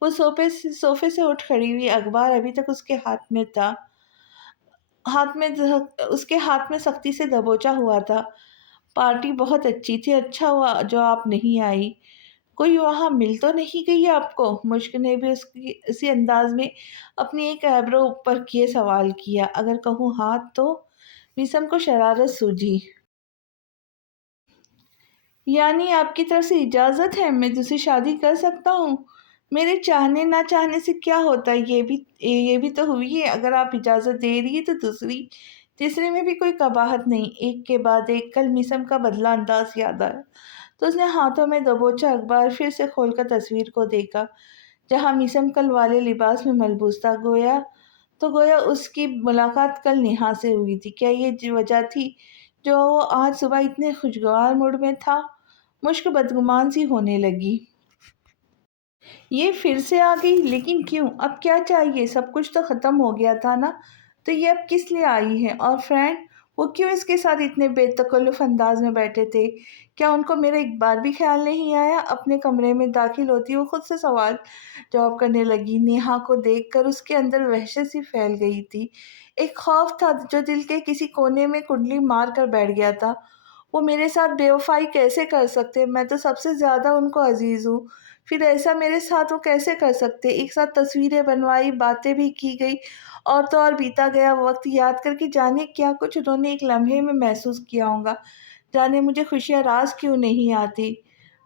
وہ صوفے سے اٹھ کھڑی ہوئی، اخبار ابھی تک اس کے ہاتھ میں تھا، اس کے ہاتھ میں سختی سے دبوچا ہوا تھا۔ پارٹی بہت اچھی تھی، اچھا ہوا جو آپ نہیں آئی۔ کوئی وہاں مل تو نہیں گئی آپ کو؟ مشک نے بھی اسی انداز میں اپنی ایک ایبرو اوپر کیے سوال کیا۔ اگر کہوں ہاں تو؟ میثم کو شرارت سوجھی۔ یعنی آپ کی طرف سے اجازت ہے؟ میں دوسری شادی کر سکتا ہوں؟ میرے چاہنے نہ چاہنے سے کیا ہوتا ہے، یہ بھی تو ہوئی ہے۔ اگر آپ اجازت دے رہی ہے تو تیسرے میں بھی کوئی قباحت نہیں۔ ایک کے بعد ایک کل میثم کا بدلہ انداز یاد آیا تو اس نے ہاتھوں میں دبوچا اخبار پھر سے کھول کر تصویر کو دیکھا، جہاں میثم کل والے لباس میں ملبوس تھا، گویا اس کی ملاقات کل نیہا سے ہوئی تھی۔ کیا یہ وجہ تھی جو وہ آج صبح اتنے خوشگوار موڈ میں تھا؟ مشک بدگمان سی ہونے لگی۔ یہ پھر سے آ گئی، لیکن کیوں؟ اب کیا چاہیے؟ سب کچھ تو ختم ہو گیا تھا نا، تو یہ اب کس لیے آئی ہے؟ اور فرینڈ، وہ کیوں اس کے ساتھ اتنے بے تکلف انداز میں بیٹھے تھے؟ کیا ان کو میرا ایک بار بھی خیال نہیں آیا؟ اپنے کمرے میں داخل ہوتی وہ خود سے سوال جواب کرنے لگی۔ نیہا کو دیکھ کر اس کے اندر وحشت سی پھیل گئی تھی، ایک خوف تھا جو دل کے کسی کونے میں کنڈلی مار کر بیٹھ گیا تھا۔ وہ میرے ساتھ بے وفائی کیسے کر سکتے؟ میں تو سب سے زیادہ ان کو عزیز ہوں، پھر ایسا میرے ساتھ وہ کیسے کر سکتے؟ ایک ساتھ تصویریں بنوائی، باتیں بھی کی گئی، اور تو اور بیتا گیا وقت یاد کر کے جانے کیا کچھ انہوں نے ایک لمحے میں محسوس کیا ہوگا، جانے مجھے خوشیاں راز کیوں نہیں آتی۔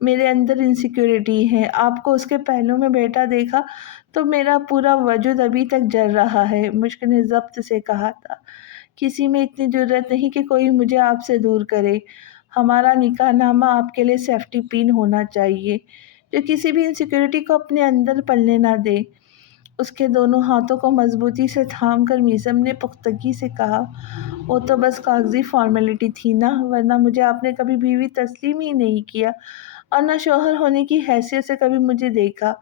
میرے اندر انسیکیورٹی ہے۔ آپ کو اس کے پہلو میں بیٹھا دیکھا تو میرا پورا وجود ابھی تک جل رہا ہے، مشک نے ضبط سے کہا تھا۔ کسی میں اتنی جرأت نہیں کہ کوئی مجھے آپ سے دور کرے۔ ہمارا نکاح نامہ آپ کے لیے سیفٹی پن ہونا چاہیے جو کسی بھی انسیکیورٹی کو اپنے اندر پلنے نہ دے۔ اس کے دونوں ہاتھوں کو مضبوطی سے تھام کر میثم نے پختگی سے کہا، وہ تو بس کاغذی فارمیلٹی تھی نا، ورنہ مجھے آپ نے کبھی بیوی تسلیم ہی نہیں کیا اور نہ شوہر ہونے کی حیثیت سے کبھی مجھے دیکھا۔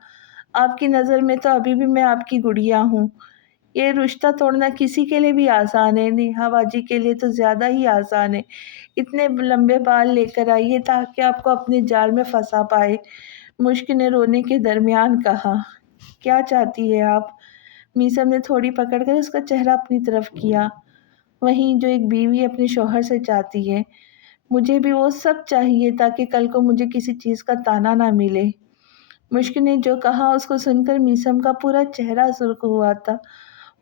آپ کی نظر میں تو ابھی بھی میں آپ کی گڑیا ہوں۔ یہ رشتہ توڑنا کسی کے لیے بھی آسان ہے، نیہا باجی کے لیے تو زیادہ ہی آسان ہے۔ اتنے لمبے بال لے کر آئیے تاکہ آپ کو اپنے جال میں پھنسا پائے، مشک نے رونے کے درمیان کہا۔ کیا چاہتی ہے آپ؟ میثم نے تھوڑی پکڑ کر اس کا چہرہ اپنی طرف کیا۔ وہیں جو ایک بیوی اپنے شوہر سے چاہتی ہے۔ مجھے بھی وہ سب چاہیے تاکہ کل کو مجھے کسی چیز کا تانا نہ ملے۔ مشک نے جو کہا اس کو سن کر میثم کا پورا چہرہ سرخ ہوا تھا۔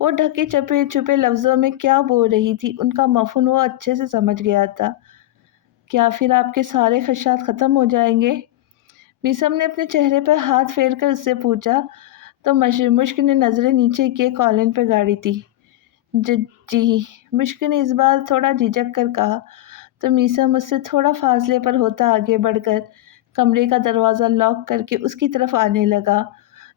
وہ ڈھکے چھپے لفظوں میں کیا بول رہی تھی ان کا مفہوم وہ اچھے سے سمجھ گیا تھا۔ کیا پھر آپ کے سارے خدشات ختم ہو جائیں گے؟ میثم نے اپنے چہرے پر ہاتھ پھیر کر اس سے پوچھا تو مشک نے نظریں نیچے کیے کالن پہ گاڑی تھی۔ جی، مشک نے اس بار تھوڑا جھجک کر کہا تو میثم اس سے تھوڑا فاصلے پر ہوتا آگے بڑھ کر کمرے کا دروازہ لاک کر کے اس کی طرف آنے لگا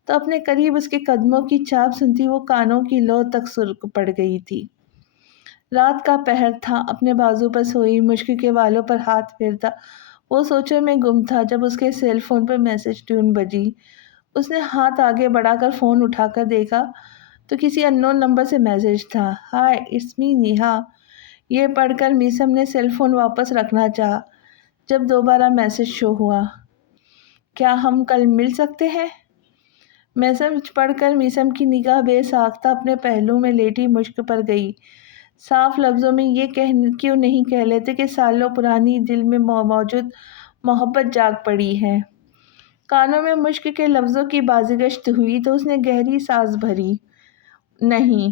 تو اپنے قریب اس کے قدموں کی چاپ سنتی وہ کانوں کی لو تک سرک پڑ گئی تھی۔ رات کا پہر تھا، اپنے بازو پر سوئی مشک کے بالوں پر ہاتھ پھیرتا وہ سوچوں میں گم تھا جب اس کے سیل فون پر میسج ٹیون بجی۔ اس نے ہاتھ آگے بڑھا کر فون اٹھا کر دیکھا تو کسی اننون نمبر سے میسج تھا۔ ہائے اٹس می نیہا۔ یہ پڑھ کر میثم نے سیل فون واپس رکھنا چاہا جب دوبارہ میسج شو ہوا۔ کیا ہم کل مل سکتے ہیں؟ میسج پڑھ کر میثم کی نگاہ بے ساختہ اپنے پہلو میں لیٹی مشک پر گئی۔ صاف لفظوں میں یہ کیوں نہیں کہہ لیتے کہ سالوں پرانی دل میں موجود محبت جاگ پڑی ہے۔ کانوں میں مشک کے لفظوں کی بازگشت ہوئی تو اس نے گہری سانس بھری۔ نہیں۔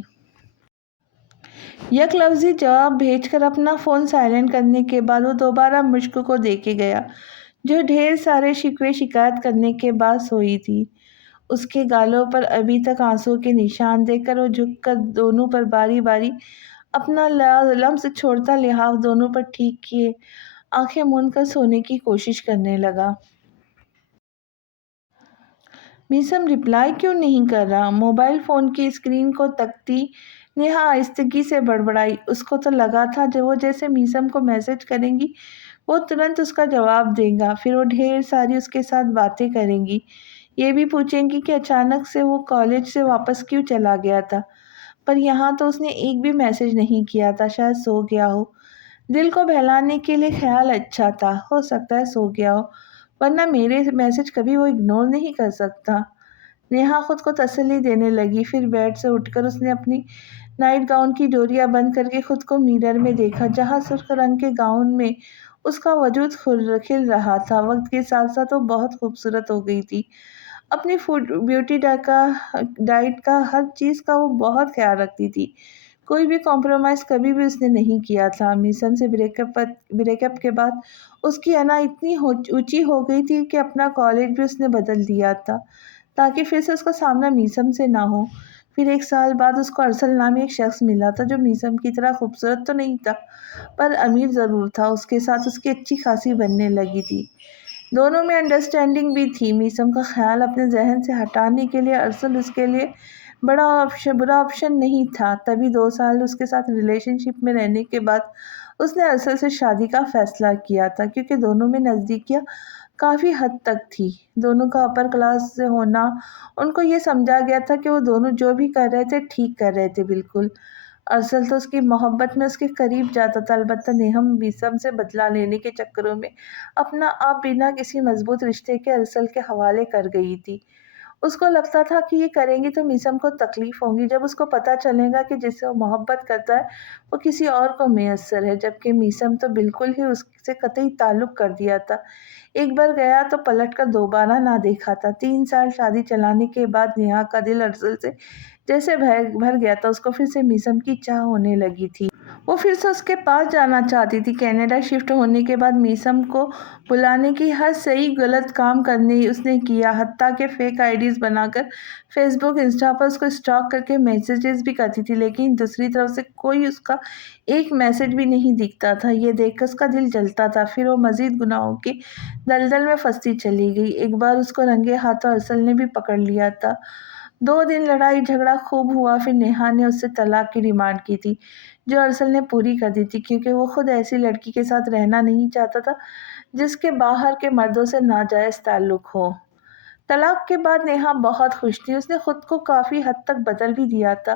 یک لفظی جواب بھیج کر اپنا فون سائلنٹ کرنے کے بعد وہ دوبارہ مشک کو دیکھے گیا جو ڈھیر سارے شکوے شکایت کرنے کے بعد سوئی تھی۔ اس کے گالوں پر ابھی تک آنسوؤں کے نشان دیکھ کر وہ جھک کر دونوں پر باری باری اپنا لمس چھوڑتا لحاظ دونوں پر ٹھیک کیے آنکھیں موند کر سونے کی کوشش کرنے لگا۔ میثم رپلائی کیوں نہیں کر رہا؟ موبائل فون کی اسکرین کو تکتی نیہا آہستگی سے بڑبڑائی۔ اس کو تو لگا تھا وہ جیسے میثم کو میسج کریں گی وہ ترنت اس کا جواب دے گا، پھر وہ ڈھیر ساری اس کے ساتھ باتیں کریں گی، یہ بھی پوچھیں گی کہ اچانک سے وہ کالج سے واپس کیوں چلا گیا تھا۔ پر یہاں تو اس نے ایک بھی میسج نہیں کیا تھا، شاید سو گیا ہو۔ دل کو بہلانے کے لیے خیال اچھا تھا، ہو سکتا ہے سو گیا ہو، ورنہ میرے میسج کبھی وہ اگنور نہیں کر سکتا۔ نیہا خود کو تسلی دینے لگی، پھر بیڈ سے اٹھ کر اس نے اپنی نائٹ گاؤن کی ڈوریاں بند کر کے خود کو میرر میں دیکھا جہاں سرخ رنگ کے گاؤن میں اس کا وجود کھل رہا تھا۔ وقت کے ساتھ ساتھ وہ بہت خوبصورت ہو گئی تھی۔ اپنی بیوٹی ڈائٹ کا ہر چیز کا وہ بہت خیال رکھتی تھی، کوئی بھی کمپرومائز کبھی بھی اس نے نہیں کیا تھا۔ میثم سے بریک اپ کے بعد اس کی انا اتنی اونچی ہو گئی تھی کہ اپنا کالج بھی اس نے بدل دیا تھا تاکہ پھر سے اس کا سامنا میثم سے نہ ہو۔ پھر 1 سال بعد اس کو ارسل نامی ایک شخص ملا تھا جو میثم کی طرح خوبصورت تو نہیں تھا پر امیر ضرور تھا۔ اس کے ساتھ اس کی اچھی خاصی بننے لگی تھی، دونوں میں انڈرسٹینڈنگ بھی تھی۔ میثم کا خیال اپنے ذہن سے ہٹانے کے لیے ارسل اس کے لیے برا آپشن نہیں تھا، تبھی 2 سال اس کے ساتھ ریلیشن شپ میں رہنے کے بعد اس نے ارسل سے شادی کا فیصلہ کیا تھا کیونکہ دونوں میں نزدیکیاں کافی حد تک تھی۔ دونوں کا اپر کلاس سے ہونا ان کو یہ سمجھا گیا تھا کہ وہ دونوں جو بھی کر رہے تھے ٹھیک کر رہے تھے بالکل۔ ارسل تو اس کی محبت میں اس کے قریب جاتا تھا، البتہ نیہا میثم سے بدلہ لینے کے چکروں میں اپنا آپ بنا کسی مضبوط رشتے کے ارسل کے حوالے کر گئی تھی۔ اس کو لگتا تھا کہ یہ کریں گی تو میثم کو تکلیف ہوگی جب اس کو پتہ چلے گا کہ جس سے وہ محبت کرتا ہے وہ کسی اور کو میسر ہے، جبکہ میثم تو بالکل ہی اس سے قطعی تعلق کر دیا تھا۔ ایک بار گیا تو پلٹ کر دوبارہ نہ دیکھا تھا۔ 3 سال شادی چلانے کے بعد نیہا کا دل ارسل سے جیسے بھر گیا تھا، اس کو پھر سے میثم کی چاہ ہونے لگی تھی۔ وہ پھر سے اس کے پاس جانا چاہتی تھی۔ کینیڈا شفٹ ہونے کے بعد میسم کو بلانے کی ہر صحیح غلط کام کرنے اس نے کیا، حتیٰ کہ فیک آئی ڈیز بنا کر فیس بک انسٹا پر اس کو اسٹاک کر کے میسیجز بھی کرتی تھی، لیکن دوسری طرف سے کوئی اس کا ایک میسج بھی نہیں دکھتا تھا۔ یہ دیکھ کر اس کا دل جلتا تھا۔ پھر وہ مزید گناہوں کی دلدل میں پھنستی چلی گئی۔ ایک بار اس کو رنگے ہاتھوں ارسل نے بھی پکڑ لیا تھا۔ 2 دن لڑائی جھگڑا خوب ہوا، پھر نیہا نے اس سے طلاق کی ڈیمانڈ کی تھی، جو ارسل نے پوری کر دی تھی، کیونکہ وہ خود ایسی لڑکی کے ساتھ رہنا نہیں چاہتا تھا جس کے باہر کے مردوں سے ناجائز تعلق ہو۔ طلاق کے بعد نیہا بہت خوش تھی۔ اس نے خود کو کافی حد تک بدل بھی دیا تھا۔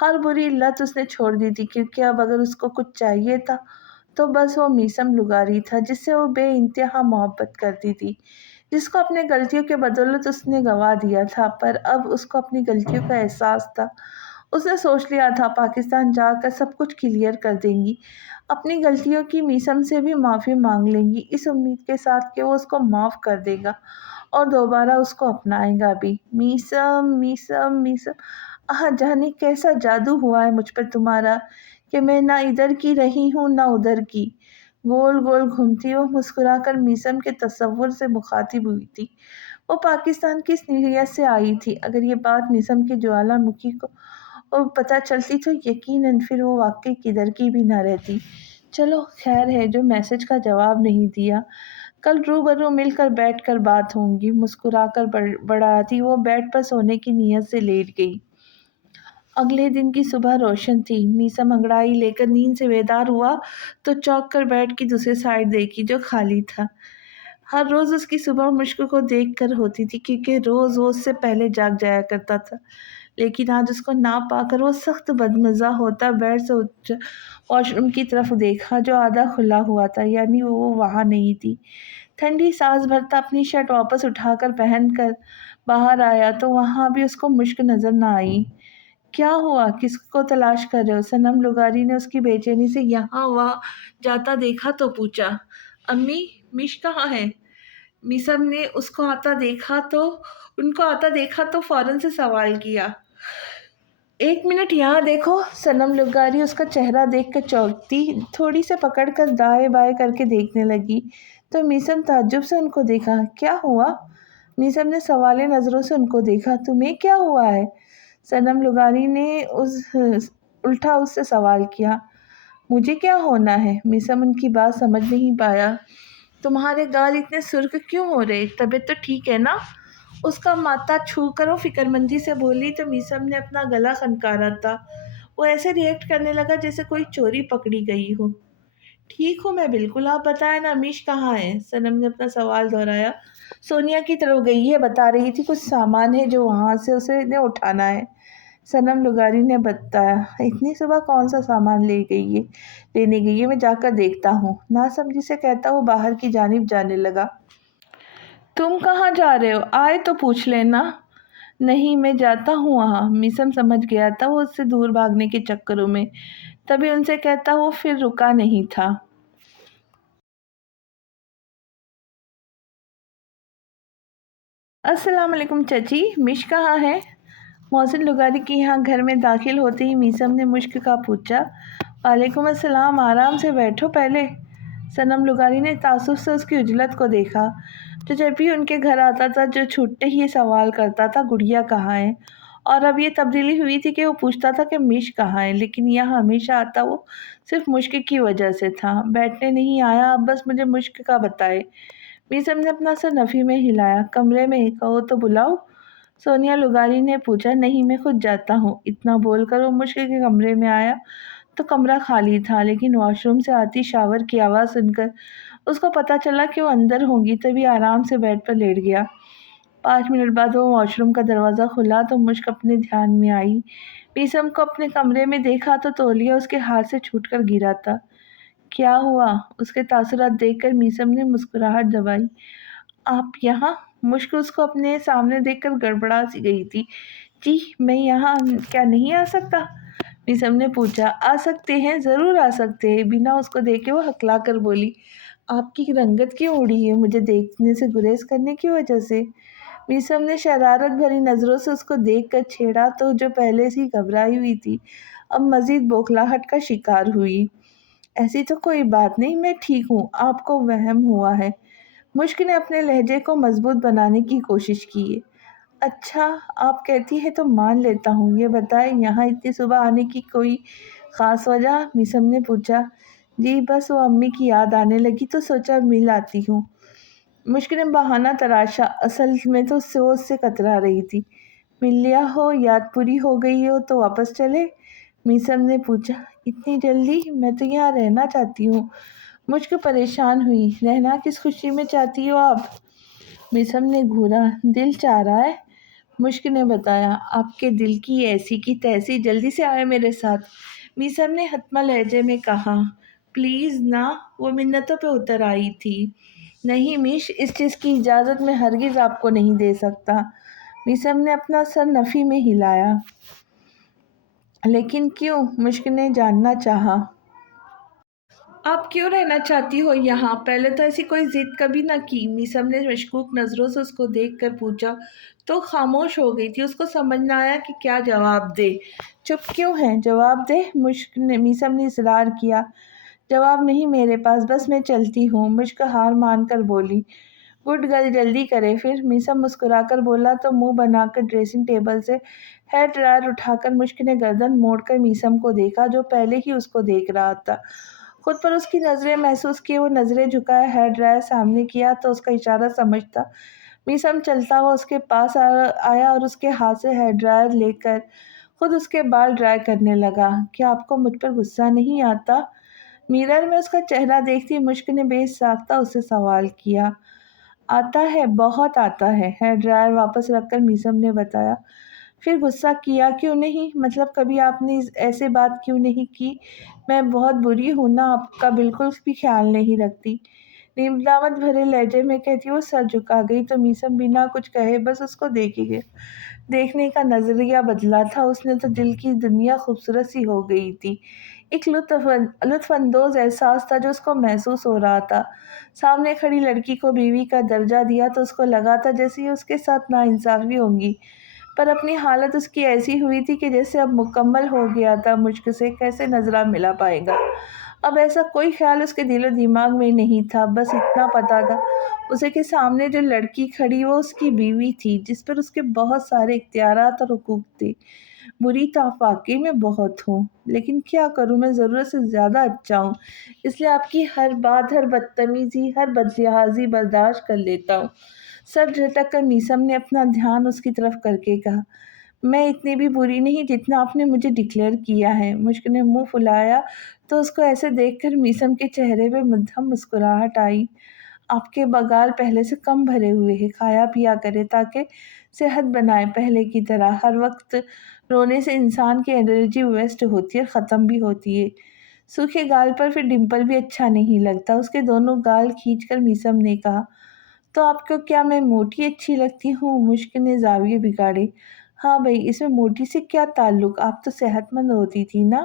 ہر بری لت اس نے چھوڑ دی تھی، کیونکہ اب اگر اس کو کچھ چاہیے تھا تو بس وہ میسم لغاری تھا، جس سے وہ بے انتہا محبت کرتی تھی، جس کو اپنے غلطیوں کے بدولت اس نے گنوا دیا تھا۔ پر اب اس کو اپنی غلطیوں کا احساس تھا۔ اس نے سوچ لیا تھا پاکستان جا کر سب کچھ کلیئر کر دیں گی، اپنی غلطیوں کی میسم سے بھی معافی مانگ لیں گی، اس امید کے ساتھ کہ وہ اس کو معاف کر دے گا اور دوبارہ اس کو اپنائے گا بھی۔ میسم میسم میسم، جانے کیسا جادو ہوا ہے مجھ پر تمہارا کہ میں نہ ادھر کی رہی ہوں نہ ادھر کی۔ گول گول گھومتی وہ مسکرا کر میسم کے تصور سے مخاطب ہوئی تھی۔ وہ پاکستان کی اس نیت سے آئی تھی۔ اگر یہ بات میسم کے جوالا مکھی کو پتہ چلتی تو یقیناً پھر وہ واقعی کدھر کی بھی نہ رہتی۔ چلو خیر ہے جو میسج کا جواب نہیں دیا، کل روبرو مل کر بیٹھ کر بات ہوں گی۔ مسکرا کر بڑھاتی وہ بیڈ پر سونے کی نیت سے لیٹ گئی۔ اگلے دن کی صبح روشن تھی۔ میسم انگڑائی لے کر نیند سے بیدار ہوا تو چونک کر بیڈ کی دوسری سائڈ دیکھی جو خالی تھا۔ ہر روز اس کی صبح مشک کو دیکھ کر ہوتی تھی، کیونکہ روز وہ اس سے پہلے جاگ جایا کرتا تھا، لیکن آج اس کو نہ پا کر وہ سخت بدمزہ ہوتا۔ بیڈ سے اٹھ واش روم کی طرف دیکھا جو آدھا کھلا ہوا تھا، یعنی وہ وہاں نہیں تھی۔ ٹھنڈی سانس بھرتا اپنی شرٹ واپس اٹھا کر پہن کر باہر آیا تو وہاں بھی اس کو مشک نظر نہ آئی۔ کیا ہوا؟ کس کو تلاش کر رہے ہو؟ صنم لغاری نے اس کی بے چینی سے یہاں وہاں جاتا دیکھا تو پوچھا۔ امی، مش کہاں ہے؟ میسم نے ان کو آتا دیکھا تو فوراً سے سوال کیا۔ 1 منٹ یہاں دیکھو۔ صنم لغاری اس کا چہرہ دیکھ کر چونکی، تھوڑی سے پکڑ کر دائیں بائیں کر کے دیکھنے لگی تو میسم تعجب سے ان کو دیکھا۔ کیا ہوا؟ میسم نے سوالیہ نظروں سے ان کو دیکھا۔ تمہیں کیا ہوا ہے؟ صنم لغاری نے الٹا اس سے سوال کیا۔ مجھے کیا ہونا ہے؟ میسم ان کی بات سمجھ نہیں پایا۔ تمہارے گال اتنے سرخ کیوں ہو رہے؟ طبیعت تو ٹھیک ہے نا؟ اس کا ماتھا چھو کر وہ فکرمندی سے بولی تو میسم نے اپنا گلا خنکارا تھا۔ وہ ایسے ریئیکٹ کرنے لگا جیسے کوئی چوری پکڑی گئی ہو۔ ٹھیک ہوں میں بالکل، آپ بتائیں نا امیش کہاں ہے؟ صنم نے اپنا سوال دہرایا۔ سونیا کی طرف گئی ہے، بتا رہی تھی کچھ سامان ہے جو وہاں سے اسے نے اٹھانا ہے۔ صنم لغاری نے بتایا۔ اتنی صبح کون سا سامان لینے گئی ہے؟ میں جا کر دیکھتا ہوں، ناسمجھی سے کہتا وہ باہر کی جانب جانے لگا۔ تم کہاں جا رہے ہو؟ آئے تو پوچھ لینا۔ نہیں میں جاتا ہوں وہاں۔ میسم سمجھ گیا تھا وہ اس سے دور بھاگنے کے چکروں میں، تبھی ان سے کہتا وہ پھر رکا نہیں تھا۔ السلام علیکم چچی، مش کہاں ہے؟ محسن لغاری کے یہاں گھر میں داخل ہوتے ہی میسم نے مشک کا پوچھا۔ وعلیکم السلام، آرام سے بیٹھو پہلے۔ صنم لغاری نے تعصب سے اس کی عجلت کو دیکھا، جو جب بھی ان کے گھر آتا تھا جو چھوٹتے ہی یہ سوال کرتا تھا گڑیا کہاں ہے، اور اب یہ تبدیلی ہوئی تھی کہ وہ پوچھتا تھا کہ مش کہاں ہے، لیکن یہاں ہمیشہ آتا وہ صرف مشک کی وجہ سے تھا۔ بیٹھنے نہیں آیا، اب بس مجھے مشک کا بتائے۔ میسم نے اپنا سر نفی میں ہلایا۔ کمرے میں کہو تو بلاؤ؟ سونیا لغاری نے پوچھا۔ نہیں میں خود جاتا ہوں۔ اتنا بول کر وہ مشک کے کمرے میں آیا تو کمرہ خالی تھا، لیکن واش روم سے آتی شاور کی آواز سن کر اس کو پتہ چلا کہ وہ اندر ہوں گی، تبھی آرام سے بیڈ پر لیٹ گیا۔ 5 منٹ بعد وہ واش روم کا دروازہ کھلا تو مشک اپنے دھیان میں آئی۔ میسم کو اپنے کمرے میں دیکھا تو تولیہ اس کے ہاتھ سے چھوٹ کر گرا تھا۔ کیا ہوا؟ اس کے تاثرات دیکھ کر میسم نے مسکراہٹ دبائی۔ آپ یہاں؟ مشک اس کو اپنے سامنے دیکھ کر گڑبڑا سی گئی تھی۔ جی میں یہاں کیا نہیں آ سکتا؟ میسم نے پوچھا۔ آ سکتے ہیں، ضرور آ سکتے ہیں۔ بنا اس کو دیکھے وہ ہکلا کر بولی۔ آپ کی رنگت کیوں اڑی ہے؟ مجھے دیکھنے سے گریز کرنے کی وجہ سے؟ میسم نے شرارت بھری نظروں سے اس کو دیکھ کر چھیڑا تو جو پہلے سے ہی گھبرائی ہوئی تھی اب مزید بوکھلاہٹ کا شکار ہوئی۔ ایسی تو کوئی بات نہیں، میں ٹھیک ہوں، آپ کو وہم ہوا ہے۔ مشک نے اپنے لہجے کو مضبوط بنانے کی کوشش کی۔ اچھا، آپ کہتی ہیں تو مان لیتا ہوں۔ یہ بتائیں یہاں اتنی صبح آنے کی کوئی خاص وجہ؟ میسم نے پوچھا۔ جی بس وہ امی کی یاد آنے لگی تو سوچا مل آتی ہوں۔ مشک نے بہانہ تراشا، اصل میں تو وہ اس سے کترا رہی تھی۔ مل لیا ہو، یاد پوری ہو گئی ہو تو واپس چلے؟ میسم نے پوچھا۔ اتنی جلدی؟ میں تو یہاں رہنا چاہتی ہوں۔ مشک پریشان ہوئی۔ رہنا کس خوشی میں چاہتی ہو آپ؟ میسم نے گھورا۔ دل چاہ رہا ہے، مشک نے بتایا۔ آپ کے دل کی ایسی کی تیسی، جلدی سے آئے میرے ساتھ، میسم نے حتمی لہجے میں کہا۔ پلیز نا، وہ منتوں پہ اتر آئی تھی۔ نہیں میش، اس چیز کی اجازت میں ہرگز آپ کو نہیں دے سکتا۔ میسم نے اپنا سر نفی میں ہلایا۔ لیکن کیوں؟ مشک نے جاننا چاہا۔ آپ کیوں رہنا چاہتی ہو یہاں؟ پہلے تو ایسی کوئی ضد کبھی نہ کی، میسم نے مشکوک نظروں سے اس کو دیکھ کر پوچھا تو خاموش ہو گئی تھی۔ اس کو سمجھ نہ آیا کہ کیا جواب دے۔ چپ کیوں ہے؟ جواب دے، میسم نے اصرار کیا۔ جواب نہیں میرے پاس، بس میں چلتی ہوں، مشک ہار مان کر بولی۔ گڈ گرل، جلدی کرے پھر، میسم مسکرا کر بولا تو منہ بنا کر ڈریسنگ ٹیبل سے ہیئر ڈرائر اٹھا کر مشک نے گردن موڑ کر میسم کو دیکھا جو پہلے ہی اس کو دیکھ رہا تھا۔ خود پر اس کی نظریں محسوس کی، وہ نظریں جھکائے ہیئر ڈرائر سامنے کیا تو اس کا اشارہ سمجھتا میسم چلتا ہوا اس کے پاس آیا اور اس کے ہاتھ سے ہیئر ڈرائر لے کر خود اس کے بال ڈرائی کرنے لگا۔ کیا آپ کو مجھ پر غصہ نہیں آتا؟ میرر میں اس کا چہرہ دیکھتی مشک نے بے ساختہ اس سے سوال کیا۔ آتا ہے، بہت آتا ہے، ہیئر ڈرائر واپس رکھ کر میسم نے بتایا۔ پھر غصہ کیا کیوں نہیں؟ مطلب کبھی آپ نے ایسے بات کیوں نہیں کی؟ میں بہت بری ہوں نا، آپ کا بالکل بھی خیال نہیں رکھتی، ندامت بھرے لہجے میں کہتی۔ وہ سر جھکا گئی تو میسم بنا کچھ کہے بس اس کو دیکھی گیا۔ دیکھنے کا نظریہ بدلا تھا اس نے تو دل کی دنیا خوبصورت سی ہو گئی تھی۔ ایک لطف اندوز احساس تھا جو اس کو محسوس ہو رہا تھا۔ سامنے کھڑی لڑکی کو بیوی کا درجہ دیا تو اس کو لگا تھا جیسے ہی اس کے ساتھ ناانصافی ہوگی، پر اپنی حالت اس کی ایسی ہوئی تھی کہ جیسے اب مکمل ہو گیا تھا، مشک سے کیسے نظرہ ملا پائے گا۔ اب ایسا کوئی خیال اس کے دل و دماغ میں نہیں تھا، بس اتنا پتا تھا اسے کہ سامنے جو لڑکی کھڑی وہ اس کی بیوی تھی جس پر اس کے بہت سارے اختیارات اور حقوق تھے۔ بری تو واقعی میں بہت ہوں، لیکن کیا کروں، میں ضرورت سے زیادہ اچھا ہوں، اس لیے آپ کی ہر بات، ہر بدتمیزی، ہر بدلحاظی برداشت کر لیتا ہوں۔ سر جھٹک کر میسم نے اپنا دھیان اس کی طرف کر کے کہا۔ میں اتنی بھی بری نہیں جتنا آپ نے مجھے ڈکلیئر کیا ہے۔ مشک نے منہ پھلایا تو اس کو ایسے دیکھ کر میسم کے چہرے پہ مدھم مسکراہٹ آئی۔ آپ کے بگال پہلے سے کم بھرے ہوئے ہیں، کھایا پیا کرے تاکہ صحت بنائے پہلے کی طرح۔ ہر وقت رونے سے انسان کی انرجی ویسٹ ہوتی ہے اور ختم بھی ہوتی ہے۔ سوکھے گال پر پھر ڈمپل بھی اچھا نہیں لگتا۔ اس کے دونوں گال کھینچ کر میسم نے کہا۔ تو آپ کو کیا میں موٹی اچھی لگتی ہوں؟ مشک نے زاویے بگاڑے۔ ہاں بھئی، اس میں موٹی سے کیا تعلق، آپ تو صحت مند ہوتی تھی نا۔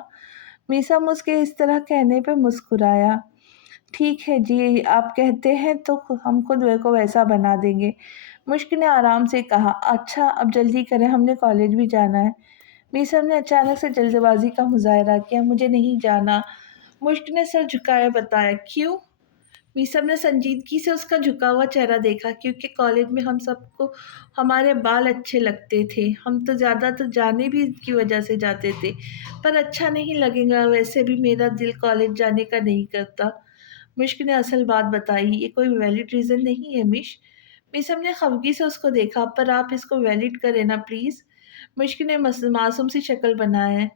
میسم اس کے اس طرح کہنے پہ مسکرایا۔ ٹھیک ہے جی، آپ کہتے ہیں تو ہم خود کو ویسا بنا دیں گے، مشک نے آرام سے کہا۔ اچھا اب جلدی کریں، ہم نے کالج بھی جانا ہے۔ میسم نے اچانک سے جلد بازی کا مظاہرہ کیا۔ مجھے نہیں جانا، مشک نے سر جھکائے بتایا۔ کیوں؟ میسم نے سنجیدگی سے اس کا جھکا ہوا چہرہ دیکھا۔ کیونکہ کالج میں ہم سب کو ہمارے بال اچھے لگتے تھے، ہم تو زیادہ تر جانے بھی ان کی وجہ سے جاتے تھے، پر اچھا نہیں لگے گا، ویسے بھی میرا دل کالج جانے کا نہیں کرتا۔ مشک نے اصل بات بتائی۔ یہ کوئی ویلڈ ریزن نہیں ہے میسم نے خفگی سے اس کو دیکھا۔ پر آپ اس کو ویلڈ کریں نا پلیز، مشک نے معصوم سی شکل بنایا ہے۔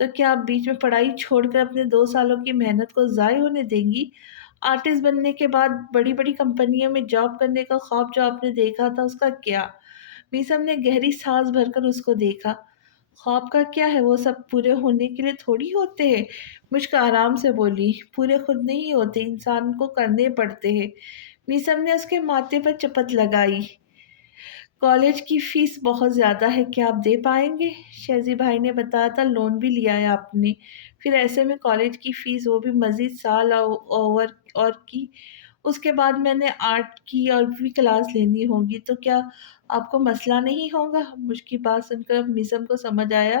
تو کیا آپ بیچ میں پڑھائی چھوڑ کر اپنے 2 سالوں کی محنت کو ضائع ہونے دیں گی؟ آرٹسٹ بننے کے بعد بڑی بڑی کمپنیوں میں جاب کرنے کا خواب جو آپ نے دیکھا تھا، اس کا کیا؟ میسم نے گہری سانس بھر کر اس کو دیکھا۔ خواب کا کیا ہے، وہ سب پورے ہونے کے لیے تھوڑی ہوتے ہیں، مشک آرام سے بولی۔ پورے خود نہیں ہوتے، انسان کو کرنے پڑتے ہیں۔ میسم نے اس کے ماتھے پر چپت لگائی۔ کالج کی فیس بہت زیادہ ہے، کیا آپ دے پائیں گے؟ شہزی بھائی نے بتایا تھا لون بھی لیا ہے آپ نے، پھر ایسے میں کالج کی فیس، وہ بھی مزید سال اور کی، اس کے بعد میں نے آرٹ کی اور بھی کلاس لینی ہوگی، تو کیا آپ کو مسئلہ نہیں ہوگا؟ مشک کی بات سن کر اب میسم کو سمجھ آیا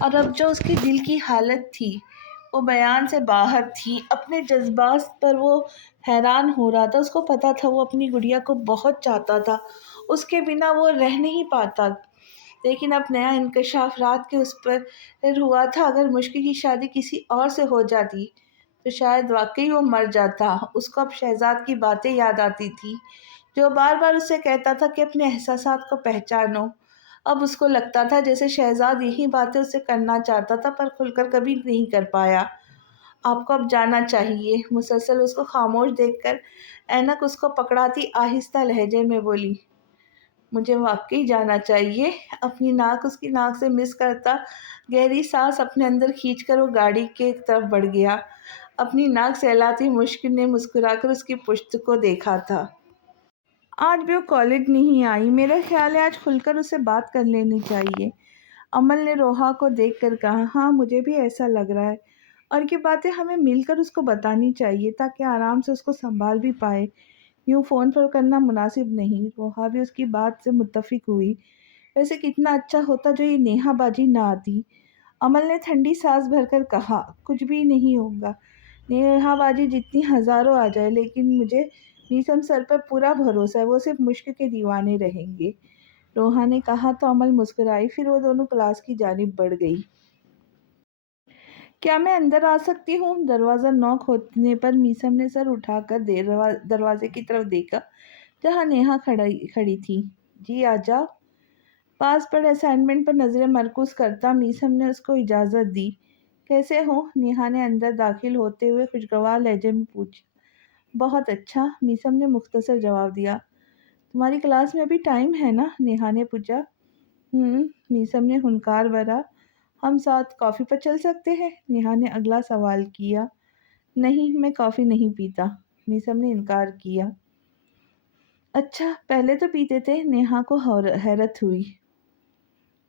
اور اب جو اس کے دل کی حالت تھی وہ بیان سے باہر تھی۔ اپنے جذبات پر وہ حیران ہو رہا تھا۔ اس کو پتا تھا وہ اپنی گڑیا کو بہت چاہتا تھا، اس کے بنا وہ رہ نہیں پاتا، لیکن اب نیا انکشاف رات کے اس پر ہوا تھا۔ اگر مشکل کی شادی کسی اور سے ہو جاتی تو شاید واقعی وہ مر جاتا۔ اس کو اب شہزاد کی باتیں یاد آتی تھی جو بار بار اس سے کہتا تھا کہ اپنے احساسات کو پہچانو۔ اب اس کو لگتا تھا جیسے شہزاد یہی باتیں اس سے کرنا چاہتا تھا پر کھل کر کبھی نہیں کر پایا۔ آپ کو اب جانا چاہیے، مسلسل اس کو خاموش دیکھ کر اینک اس کو پکڑاتی آہستہ لہجے میں بولی۔ مجھے واقعی جانا چاہیے۔ اپنی ناک اس کی ناک سے مس کرتا گہری سانس اپنے اندر کھینچ کر وہ گاڑی کے طرف بڑھ گیا۔ اپنی ناک سہلاتی مشک نے مسکرا کر اس کی پشت کو دیکھا تھا۔ آج بھی وہ کالج نہیں آئی۔ میرا خیال ہے آج کھل کر اسے بات کر لینی چاہیے۔ امل نے روحا کو دیکھ کر کہا۔ ہاں مجھے بھی ایسا لگ رہا ہے، اور یہ باتیں ہمیں مل کر اس کو بتانی چاہیے تاکہ آرام سے اس کو سنبھال بھی پائے۔ یوں فون پر کرنا مناسب نہیں۔ روحا بھی اس کی بات سے متفق ہوئی۔ ویسے کتنا اچھا ہوتا جو یہ نیہا باجی نہ آتی۔ امل نے ٹھنڈی سانس بھر کر کہا۔ کچھ بھی نہیں ہوگا، نیہا باجی جتنی ہزاروں آ جائے، لیکن مجھے میسم سر پر پورا بھروسہ ہے، وہ صرف مشق کے دیوانے رہیں گے۔ روحا نے کہا تو امل مسکرائی، پھر وہ دونوں کلاس کی جانب بڑھ گئی۔ کیا میں اندر آ سکتی ہوں؟ دروازہ نوک ہونے پر میسم نے سر اٹھا کر دروازے کی طرف دیکھا جہاں نیہا کھڑی تھی۔ جی آ جاؤ۔ پاس پڑے اسائنمنٹ پر نظریں مرکوز کرتا میسم نے اس کو اجازت دی۔ کیسے ہو؟ نیہا نے اندر داخل ہوتے ہوئے خوشگوار لہجے میں پوچھا۔ بہت اچھا، میسم نے مختصر جواب دیا۔ تمہاری کلاس میں ابھی ٹائم ہے نا؟ نیہا نے پوچھا۔ میسم نے ہنکار بھرا۔ ہم ساتھ کافی پر چل سکتے ہیں؟ نیہا نے اگلا سوال کیا۔ نہیں، میں کافی نہیں پیتا، میسم نے انکار کیا۔ اچھا، پہلے تو پیتے تھے، نیہا کو حیرت ہوئی۔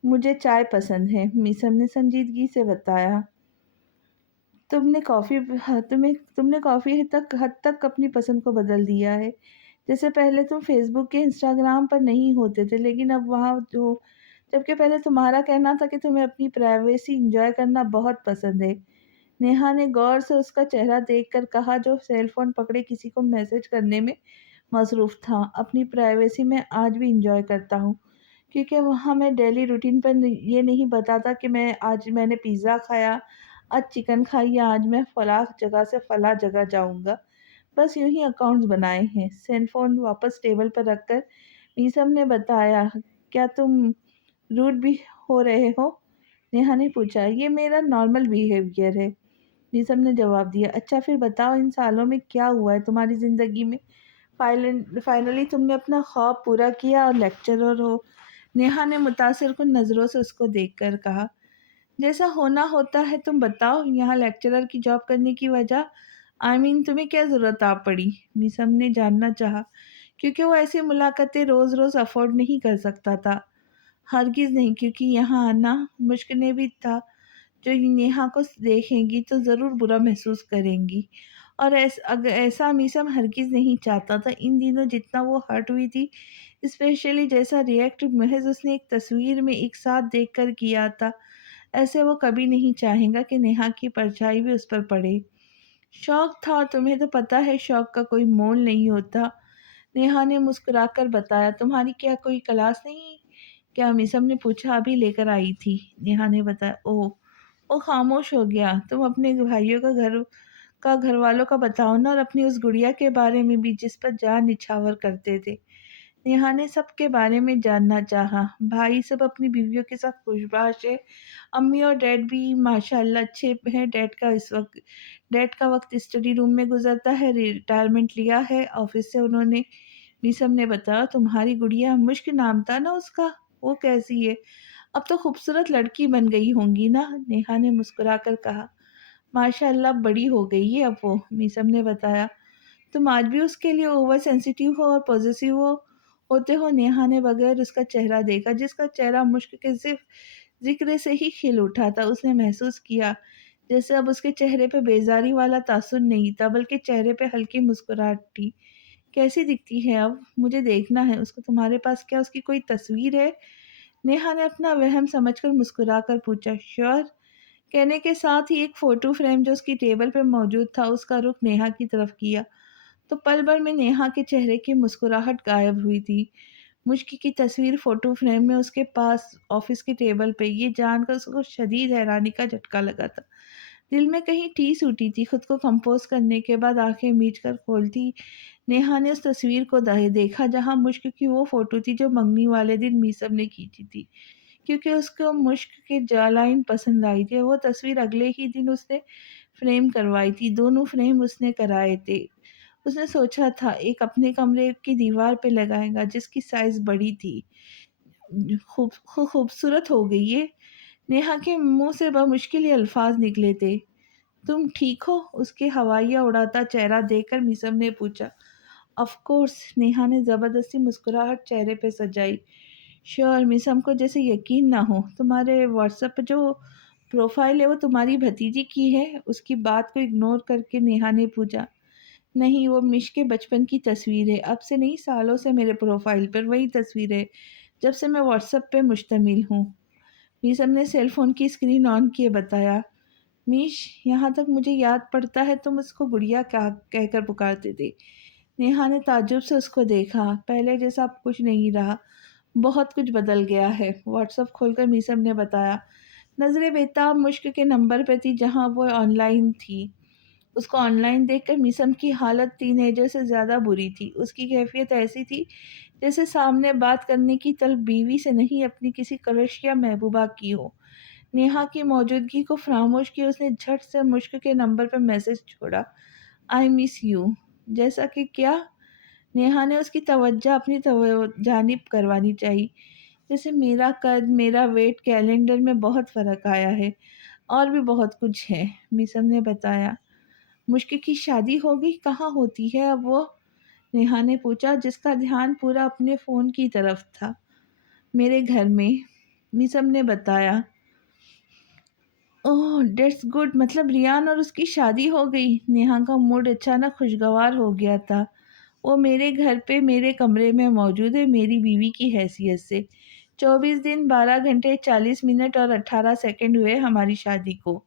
مجھے چائے پسند ہے، میسم نے سنجیدگی سے بتایا۔ تم نے کافی حد تک اپنی پسند کو بدل دیا ہے۔ جیسے پہلے تم فیس بک کے انسٹاگرام پر نہیں ہوتے تھے، لیکن اب وہاں جو، جبکہ پہلے تمہارا کہنا تھا کہ تمہیں اپنی پرائیویسی انجوائے کرنا بہت پسند ہے۔ نیہا نے غور سے اس کا چہرہ دیکھ کر کہا جو سیل فون پکڑے کسی کو میسج کرنے میں مصروف تھا۔ اپنی پرائیویسی میں آج بھی انجوائے کرتا ہوں، کیونکہ وہاں میں ڈیلی روٹین پر یہ نہیں بتاتا کہ آج میں نے پیزا کھایا، آج چکن کھائی، یا آج میں فلاں جگہ سے فلاں جگہ جاؤں گا۔ بس یوں ہی اکاؤنٹس بنائے ہیں۔ سیل فون واپس ٹیبل پر رکھ کر میسم نے بتایا۔ کیا تم روڈ بھی ہو رہے ہو؟ نیہا نے پوچھا۔ یہ میرا نارمل بیہیویئر ہے، میسم نے جواب دیا۔ اچھا پھر بتاؤ، ان سالوں میں کیا ہوا ہے تمہاری زندگی میں؟ فائنلی تم نے اپنا خواب پورا کیا اور لیکچرر ہو؟ نیہا نے متاثر کن نظروں سے اس کو دیکھ کر کہا۔ جیسا ہونا ہوتا ہے، تم بتاؤ یہاں لیکچرر کی جاب کرنے کی وجہ، تمہیں کیا ضرورت آ پڑی؟ میسم نے جاننا چاہا، کیونکہ وہ ایسی ملاقاتیں روز روز افورڈ نہیں کر سکتا تھا۔ ہرگز نہیں، کیونکہ یہاں آنا مشکل نے بھی تھا، جو نیہا کو دیکھیں گی تو ضرور برا محسوس کریں گی، اور ایسا میسم ہرگز نہیں چاہتا تھا۔ ان دنوں جتنا وہ ہرٹ ہوئی تھی، اسپیشلی جیسا ریئیکٹ محض اس نے ایک تصویر میں ایک ساتھ دیکھ کر کیا تھا، ایسے وہ کبھی نہیں چاہیں گا کہ نیہا کی پرچھائی بھی اس پر پڑے۔ شوق تھا، اور تمہیں تو پتہ ہے شوق کا کوئی مول نہیں ہوتا، نیہا نے مسکرا کر بتایا۔ تمہاری کیا کوئی کلاس نہیں کیا؟ میسم نے پوچھا۔ ابھی لے کر آئی تھی، نیہا نے بتایا۔ وہ خاموش ہو گیا۔ تم اپنے بھائیوں کا گھر والوں کا بتاؤ نا، اور اپنی اس گڑیا کے بارے میں بھی جس پر جان نچھاور کرتے تھے۔ نیہا نے سب کے بارے میں جاننا چاہا۔ بھائی سب اپنی بیویوں کے ساتھ خوشباش ہے، امی اور ڈیڈ بھی ماشاءاللہ اچھے ہیں۔ ڈیڈ کا وقت اسٹڈی روم میں گزرتا ہے، ریٹائرمنٹ لیا ہے آفس سے انہوں نے، میسم نے بتایا۔ تمہاری گڑیا، مشک نام تھا نا اس کا، وہ کیسی ہے؟ اب تو خوبصورت لڑکی بن گئی ہوں گی نا؟ نیہا نے مسکرا کر کہا۔ ماشاءاللہ بڑی ہو گئی ہے اب وہ، میسم نے بتایا۔ تم آج بھی اس کے لیے اوور سینسیٹیو ہو اور پوزیسیو ہوتے ہو؟ نیہا نے بغیر اس کا چہرہ دیکھا، جس کا چہرہ مشک کے صرف ذکر سے ہی کھل اٹھا تھا۔ اس نے محسوس کیا جیسے اب اس کے چہرے پہ بیزاری والا تاثر نہیں تھا، بلکہ چہرے پہ ہلکی مسکراہٹ تھی۔ کیسی دکھتی ہے اب؟ مجھے دیکھنا ہے اس کو۔ تمہارے پاس کیا اس کی کوئی تصویر ہے؟ نیہا نے اپنا وہم سمجھ کر مسکرا کر پوچھا، شور؟ کہنے کے ساتھ ہی ایک فوٹو فریم جو اس کی ٹیبل پہ موجود تھا اس کا رخ نیہا کی طرف کیا تو پل بھر میں نیہا کے چہرے کی مسکراہٹ غائب ہوئی تھی۔ مشکی کی تصویر فوٹو فریم میں اس کے پاس آفس کی ٹیبل پہ، یہ جان کر اس کو شدید حیرانی کا جھٹکا لگا تھا۔ دل میں کہیں ٹیس اٹھی تھی۔ خود کو کمپوز کرنے کے بعد آنکھیں میچ کر کھولتی نیہا نے اس تصویر کو دیکھا جہاں مشک کی وہ فوٹو تھی جو منگنی والے دن میسم نے کھینچی تھی، کیونکہ اس کو مشک کے جالائن پسند آئی تھی۔ وہ تصویر اگلے ہی دن اس نے فریم کروائی تھی۔ دونوں فریم اس نے کرائے تھے۔ اس نے سوچا تھا ایک اپنے کمرے کی دیوار پہ لگائے گا جس کی سائز بڑی تھی۔ خوبصورت ہو گئی یہ۔ نیہا کے منہ سے بمشکل یہ الفاظ نکلے تھے۔ تم ٹھیک ہو؟ اس کے ہوائیاں اڑاتا چہرہ دیکھ کر میسم نے پوچھا۔ آف کورس، نیہا نے زبردستی مسکراہٹ چہرے پہ سجائی۔ شور، میسم کو جیسے یقین نہ ہو۔ تمہارے واٹس ایپ پہ جو پروفائل ہے وہ تمہاری بھتیجی کی ہے؟ اس کی بات کو اگنور کر کے نیہا نے پوچھا۔ نہیں، وہ مش کے بچپن کی تصویر ہے، اب سے نہیں سالوں سے میرے پروفائل پر وہی تصویر ہے جب سے میں واٹس ایپ پہ مشتمل ہوں۔ میسم نے سیل فون کی اسکرین آن کیے بتایا۔ میش، یہاں تک مجھے یاد پڑتا ہے تم اس کو گڑیا کہہ کر پکارتے تھے۔ نیہا نے تعجب سے اس کو دیکھا۔ پہلے جیسا اب کچھ نہیں رہا، بہت کچھ بدل گیا ہے، واٹس ایپ کھول کر میسم نے بتایا۔ نظریں بےتاب مشک کے نمبر پہ تھی جہاں وہ آن لائن تھی۔ اس کو آن لائن دیکھ کر میسم کی حالت ٹین ایجر سے زیادہ بری تھی۔ اس کی کیفیت ایسی تھی جیسے سامنے بات کرنے کی طلب بیوی سے نہیں اپنی کسی کرش یا محبوبہ کی ہو۔ نیہا کی موجودگی کو فراموش کیے اس نے جھٹ سے مشک کے نمبر پر میسج چھوڑا، آئی مس یو۔ جیسا کہ کیا؟ نیہا نے اس کی توجہ اپنی جانب کروانی چاہی۔ جیسے میرا قد، میرا ویٹ، کیلنڈر میں بہت فرق آیا ہے، اور بھی بہت کچھ ہے، میسم نے بتایا۔ مشک کی شادی ہوگی؟ کہاں ہوتی ہے اب وہ؟ نیہا نے پوچھا جس کا دھیان پورا اپنے فون کی طرف تھا۔ میرے گھر میں، میسم نے بتایا۔ اوہ دیٹس گڈ، مطلب ریان اور اس کی شادی ہو گئی۔ نیہا کا موڈ اچانک خوشگوار ہو گیا تھا۔ وہ میرے گھر پہ میرے کمرے میں موجود ہے میری بیوی کی حیثیت سے۔ 24 دن 12 گھنٹے 40 منٹ اور 18 سیکنڈ ہوئے ہماری شادی کو۔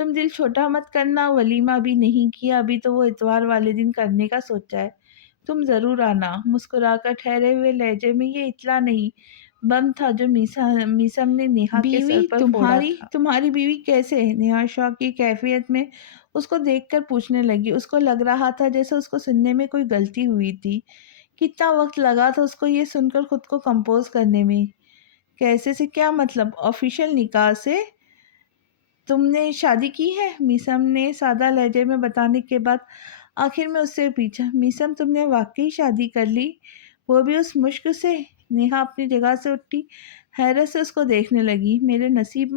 تم دل چھوٹا مت کرنا، ولیمہ بھی نہیں کیا ابھی تو وہ اتوار والے دن کرنے کا سوچا ہے۔ تم ضرور آنا۔ مسکرا کر ٹھہرے ہوئے لہجے میں یہ اطلاع نہیں بم تھا جو میسم نے نیہا کے سر پر پھوڑا تھا۔ تمہاری بیوی کیسے ہے؟ نیہا شوق کی کیفیت میں اس کو دیکھ کر پوچھنے لگی۔ اس کو لگ رہا تھا جیسے اس کو سننے میں کوئی غلطی ہوئی تھی۔ کتنا وقت لگا تھا اس کو یہ سن کر خود کو کمپوز کرنے میں۔ کیسے سے کیا مطلب؟ آفیشیل نکاح سے؟ تم نے شادی کی ہے؟ میسم نے سادہ لہجے میں بتانے کے بعد آخر میں اس سے پوچھا۔ میسم، تم نے واقعی شادی کر لی؟ وہ بھی اس مشک سے؟ نیہا اپنی جگہ سے اٹھی، حیرت سے اس کو دیکھنے لگی۔ میرے نصیب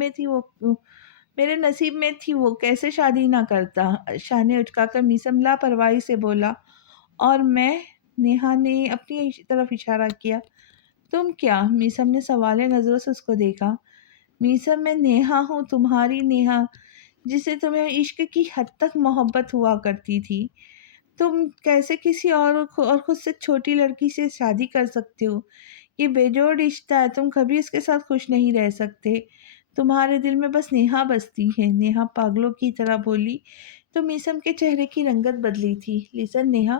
میں تھی وہ کیسے شادی نہ کرتا؟ شانے اچکا کر میسم لاپرواہی سے بولا۔ اور میں؟ نیہا نے اپنی طرف اشارہ کیا۔ تم کیا؟ میسم نے سوالے نظروں سے اس کو دیکھا۔ میسم، میں نیہا ہوں، تمہاری نیہا، جسے تمہیں عشق کی حد تک محبت ہوا کرتی تھی۔ تم کیسے کسی اور خود سے چھوٹی لڑکی سے شادی کر سکتے ہو؟ یہ بے جوڑ رشتہ ہے، تم کبھی اس کے ساتھ خوش نہیں رہ سکتے۔ تمہارے دل میں بس نیہا بستی ہے، نیہا پاگلوں کی طرح بولی تو میسم کے چہرے کی رنگت بدلی تھی۔ لسن نیہا،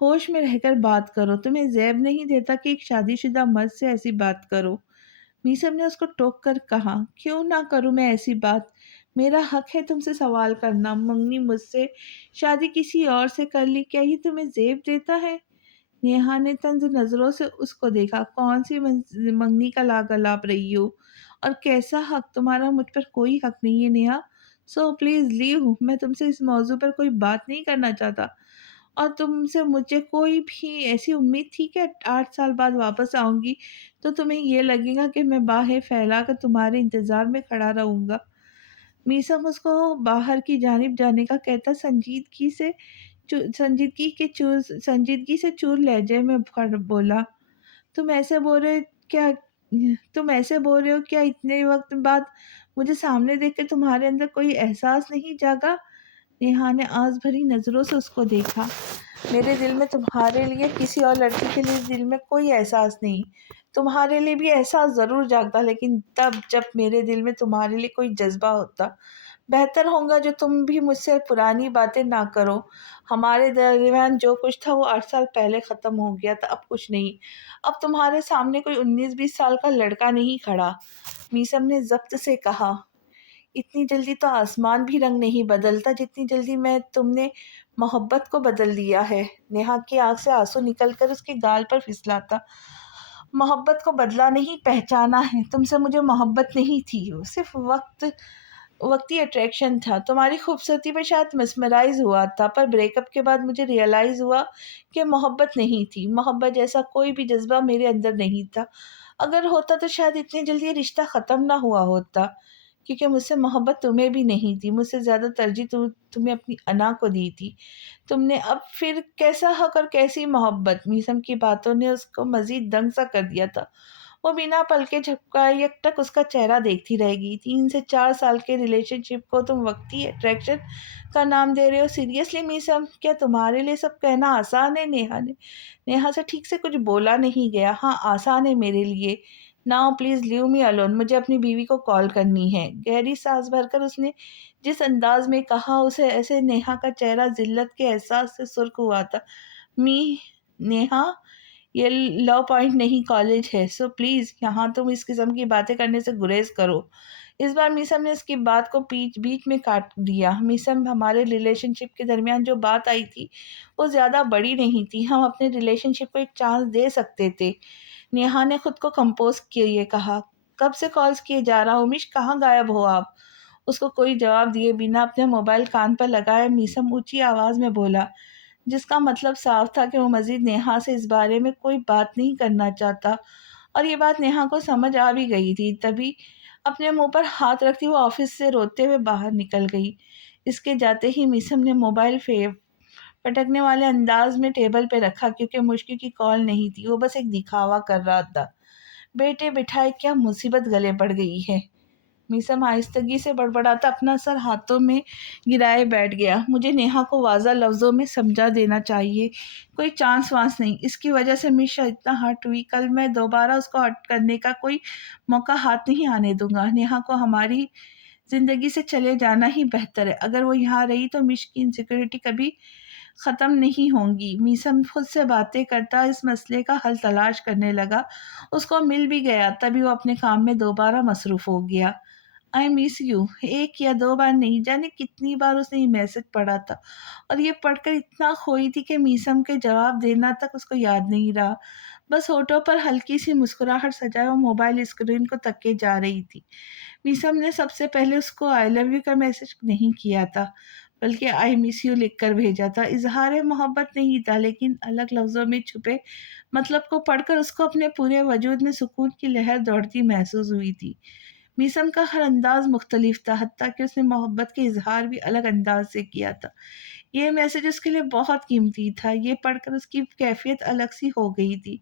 ہوش میں رہ کر بات کرو، تمہیں زیب نہیں دیتا کہ ایک شادی شدہ مرد سے ایسی بات کرو۔ میسم نے اس کو ٹوک کر کہا۔ کیوں نہ کروں میں ایسی بات؟ میرا حق ہے تم سے سوال کرنا۔ منگنی مجھ سے شادی کسی اور سے کر لی، کیا یہ تمہیں زیب دیتا ہے؟ نیہا نے طنز نظروں سے اس کو دیکھا۔ کون سی منگنی کا لاگ الاپ رہی ہو؟ اور کیسا حق؟ تمہارا مجھ پر کوئی حق نہیں ہے نیہا، سو پلیز لیو۔ میں تم سے اس موضوع پر کوئی بات نہیں کرنا چاہتا، اور تم سے مجھے کوئی بھی ایسی امید تھی کہ 8 سال بعد واپس آؤں گی تو تمہیں یہ لگے گا کہ میں باہیں پھیلا کر تمہارے انتظار میں کھڑا رہوں گا۔ میسم اس کو باہر کی جانب جانے کا کہتا سنجیدگی سے چور لہجے میں بولا۔ تم ایسے بول رہے ہو کیا اتنے وقت بعد مجھے سامنے دیکھ کے تمہارے اندر کوئی احساس نہیں جاگا؟ نیہا نے آس بھری نظروں سے اس کو دیکھا۔ میرے دل میں تمہارے لیے کسی اور لڑکی کے لیے دل میں کوئی احساس نہیں. تمہارے لیے بھی احساس ضرور جاگتا، لیکن تب جب میرے دل میں تمہارے لیے کوئی جذبہ ہوتا. بہتر ہوگا جو تم بھی مجھ سے پرانی باتیں نہ کرو. ہمارے درمیان جو کچھ تھا وہ 8 سال پہلے ختم ہو گیا تھا، اب کچھ نہیں. اب تمہارے سامنے کوئی 19-20 سال کا لڑکا نہیں کھڑا. میسم نے ضبط سے کہا. اتنی جلدی تو آسمان بھی رنگ نہیں بدلتا جتنی جلدی میں تم نے محبت کو بدل دیا ہے. نیہا کی آنکھ سے آنسو نکل کر اس کے گال پر پھسلا تھا. محبت کو بدلا نہیں، پہچانا ہے. تم سے مجھے محبت نہیں تھی، وہ صرف وقتی اٹریکشن تھا. تمہاری خوبصورتی پہ شاید مسمرائز ہوا تھا، پر بریک اپ کے بعد مجھے ریئلائز ہوا کہ محبت نہیں تھی. محبت جیسا کوئی بھی جذبہ میرے اندر نہیں تھا. اگر ہوتا تو شاید اتنی جلدی یہ رشتہ ختم نہ ہوا ہوتا، کیونکہ مجھ سے محبت تمہیں بھی نہیں تھی. مجھ سے زیادہ ترجیح تمہیں اپنی انا کو دی تھی. تم نے اب پھر کیسا حق اور کیسی محبت. میسم کی باتوں نے اس کو مزید دنگ سا کر دیا تھا. وہ بنا پلکے جھپکائے یک ٹک اس کا چہرہ دیکھتی رہ گئی. 3 سے 4 سال کے ریلیشن شپ کو تم وقتی اٹریکشن کا نام دے رہے ہو؟ سیریسلی میسم، کیا تمہارے لیے سب کہنا آسان ہے؟ نیہا سے ٹھیک سے کچھ بولا نہیں گیا. ہاں آسان ہے میرے لیے. Now please leave me alone, مجھے اپنی بیوی کو کال کرنی ہے. گہری سانس بھر کر اس نے جس انداز میں کہا اسے ایسے نیہا کا چہرہ ذلت کے احساس سے سرخ ہوا تھا. می نیہا، یہ لو پوائنٹ نہیں کالج ہے، سو پلیز یہاں تم اس قسم کی باتیں کرنے سے گریز کرو. اس بار میسم نے اس کی بات کو بیچ میں کاٹ دیا. میسم، ہمارے ریلیشن شپ کے درمیان جو بات آئی تھی وہ زیادہ بڑی نہیں تھی. ہم اپنے ریلیشن شپ کو ایک چانس دے سکتے تھے. نیہا نے خود کو کمپوز کیے کہا. کب سے کالز کیے جا رہا ہوں مش، کہاں غائب ہو آپ؟ اس کو کوئی جواب دیے بنا اپنے موبائل کان پر لگائے میسم اونچی آواز میں بولا، جس کا مطلب صاف تھا کہ وہ مزید نیہا سے اس بارے میں کوئی بات نہیں کرنا چاہتا. اور یہ بات نیہا کو سمجھ آ بھی گئی تھی. تبھی اپنے منہ پر ہاتھ رکھتی وہ آفس سے روتے ہوئے باہر نکل گئی. اس کے جاتے ہی میسم نے موبائل پٹکنے والے انداز میں ٹیبل پہ رکھا، کیونکہ مشکل کی کال نہیں تھی، وہ بس ایک دکھاوا کر رہا تھا. بیٹے بٹھائے کیا مصیبت گلے پڑ گئی ہے. میسم آہستگی سے بڑبڑاتا اپنا سر ہاتھوں میں گرائے بیٹھ گیا. مجھے نیہا کو واضح لفظوں میں سمجھا دینا چاہیے، کوئی چانس وانس نہیں. اس کی وجہ سے میشا اتنا ہرٹ ہوئی. کل میں دوبارہ اس کو ہرٹ کرنے کا کوئی موقع ہاتھ نہیں آنے دوں گا. نیہا کو ہماری زندگی سے چلے جانا ہی بہتر ہے. اگر وہ یہاں رہی تو مش کی انسیکیورٹی کبھی ختم نہیں ہوں گی. میسم خود سے باتیں کرتا اس مسئلے کا حل تلاش کرنے لگا. اس کو مل بھی گیا. تبھی وہ اپنے کام میں دوبارہ مصروف ہو گیا. آئی مس یو 1 یا 2 بار نہیں جانے کتنی بار اس نے یہ میسج پڑھا تھا، اور یہ پڑھ کر اتنا کھوئی تھی کہ میسم کے جواب دینا تک اس کو یاد نہیں رہا. بس ہونٹوں پر ہلکی سی مسکراہٹ سجائے وہ موبائل اسکرین کو تکے جا رہی تھی. میسم نے سب سے پہلے اس کو آئی لو یو کا میسج نہیں کیا تھا، بلکہ آئی مس یو لکھ کر بھیجا تھا. اظہار محبت نہیں تھا، لیکن الگ لفظوں میں چھپے مطلب کو پڑھ کر اس کو اپنے پورے وجود میں سکون کی لہر دوڑتی محسوس ہوئی تھی. میسم کا ہر انداز مختلف تھا، حتیٰ کہ اس نے محبت کے اظہار بھی الگ انداز سے کیا تھا. یہ میسج اس کے لیے بہت قیمتی تھا. یہ پڑھ کر اس کی کیفیت الگ سی ہو گئی تھی.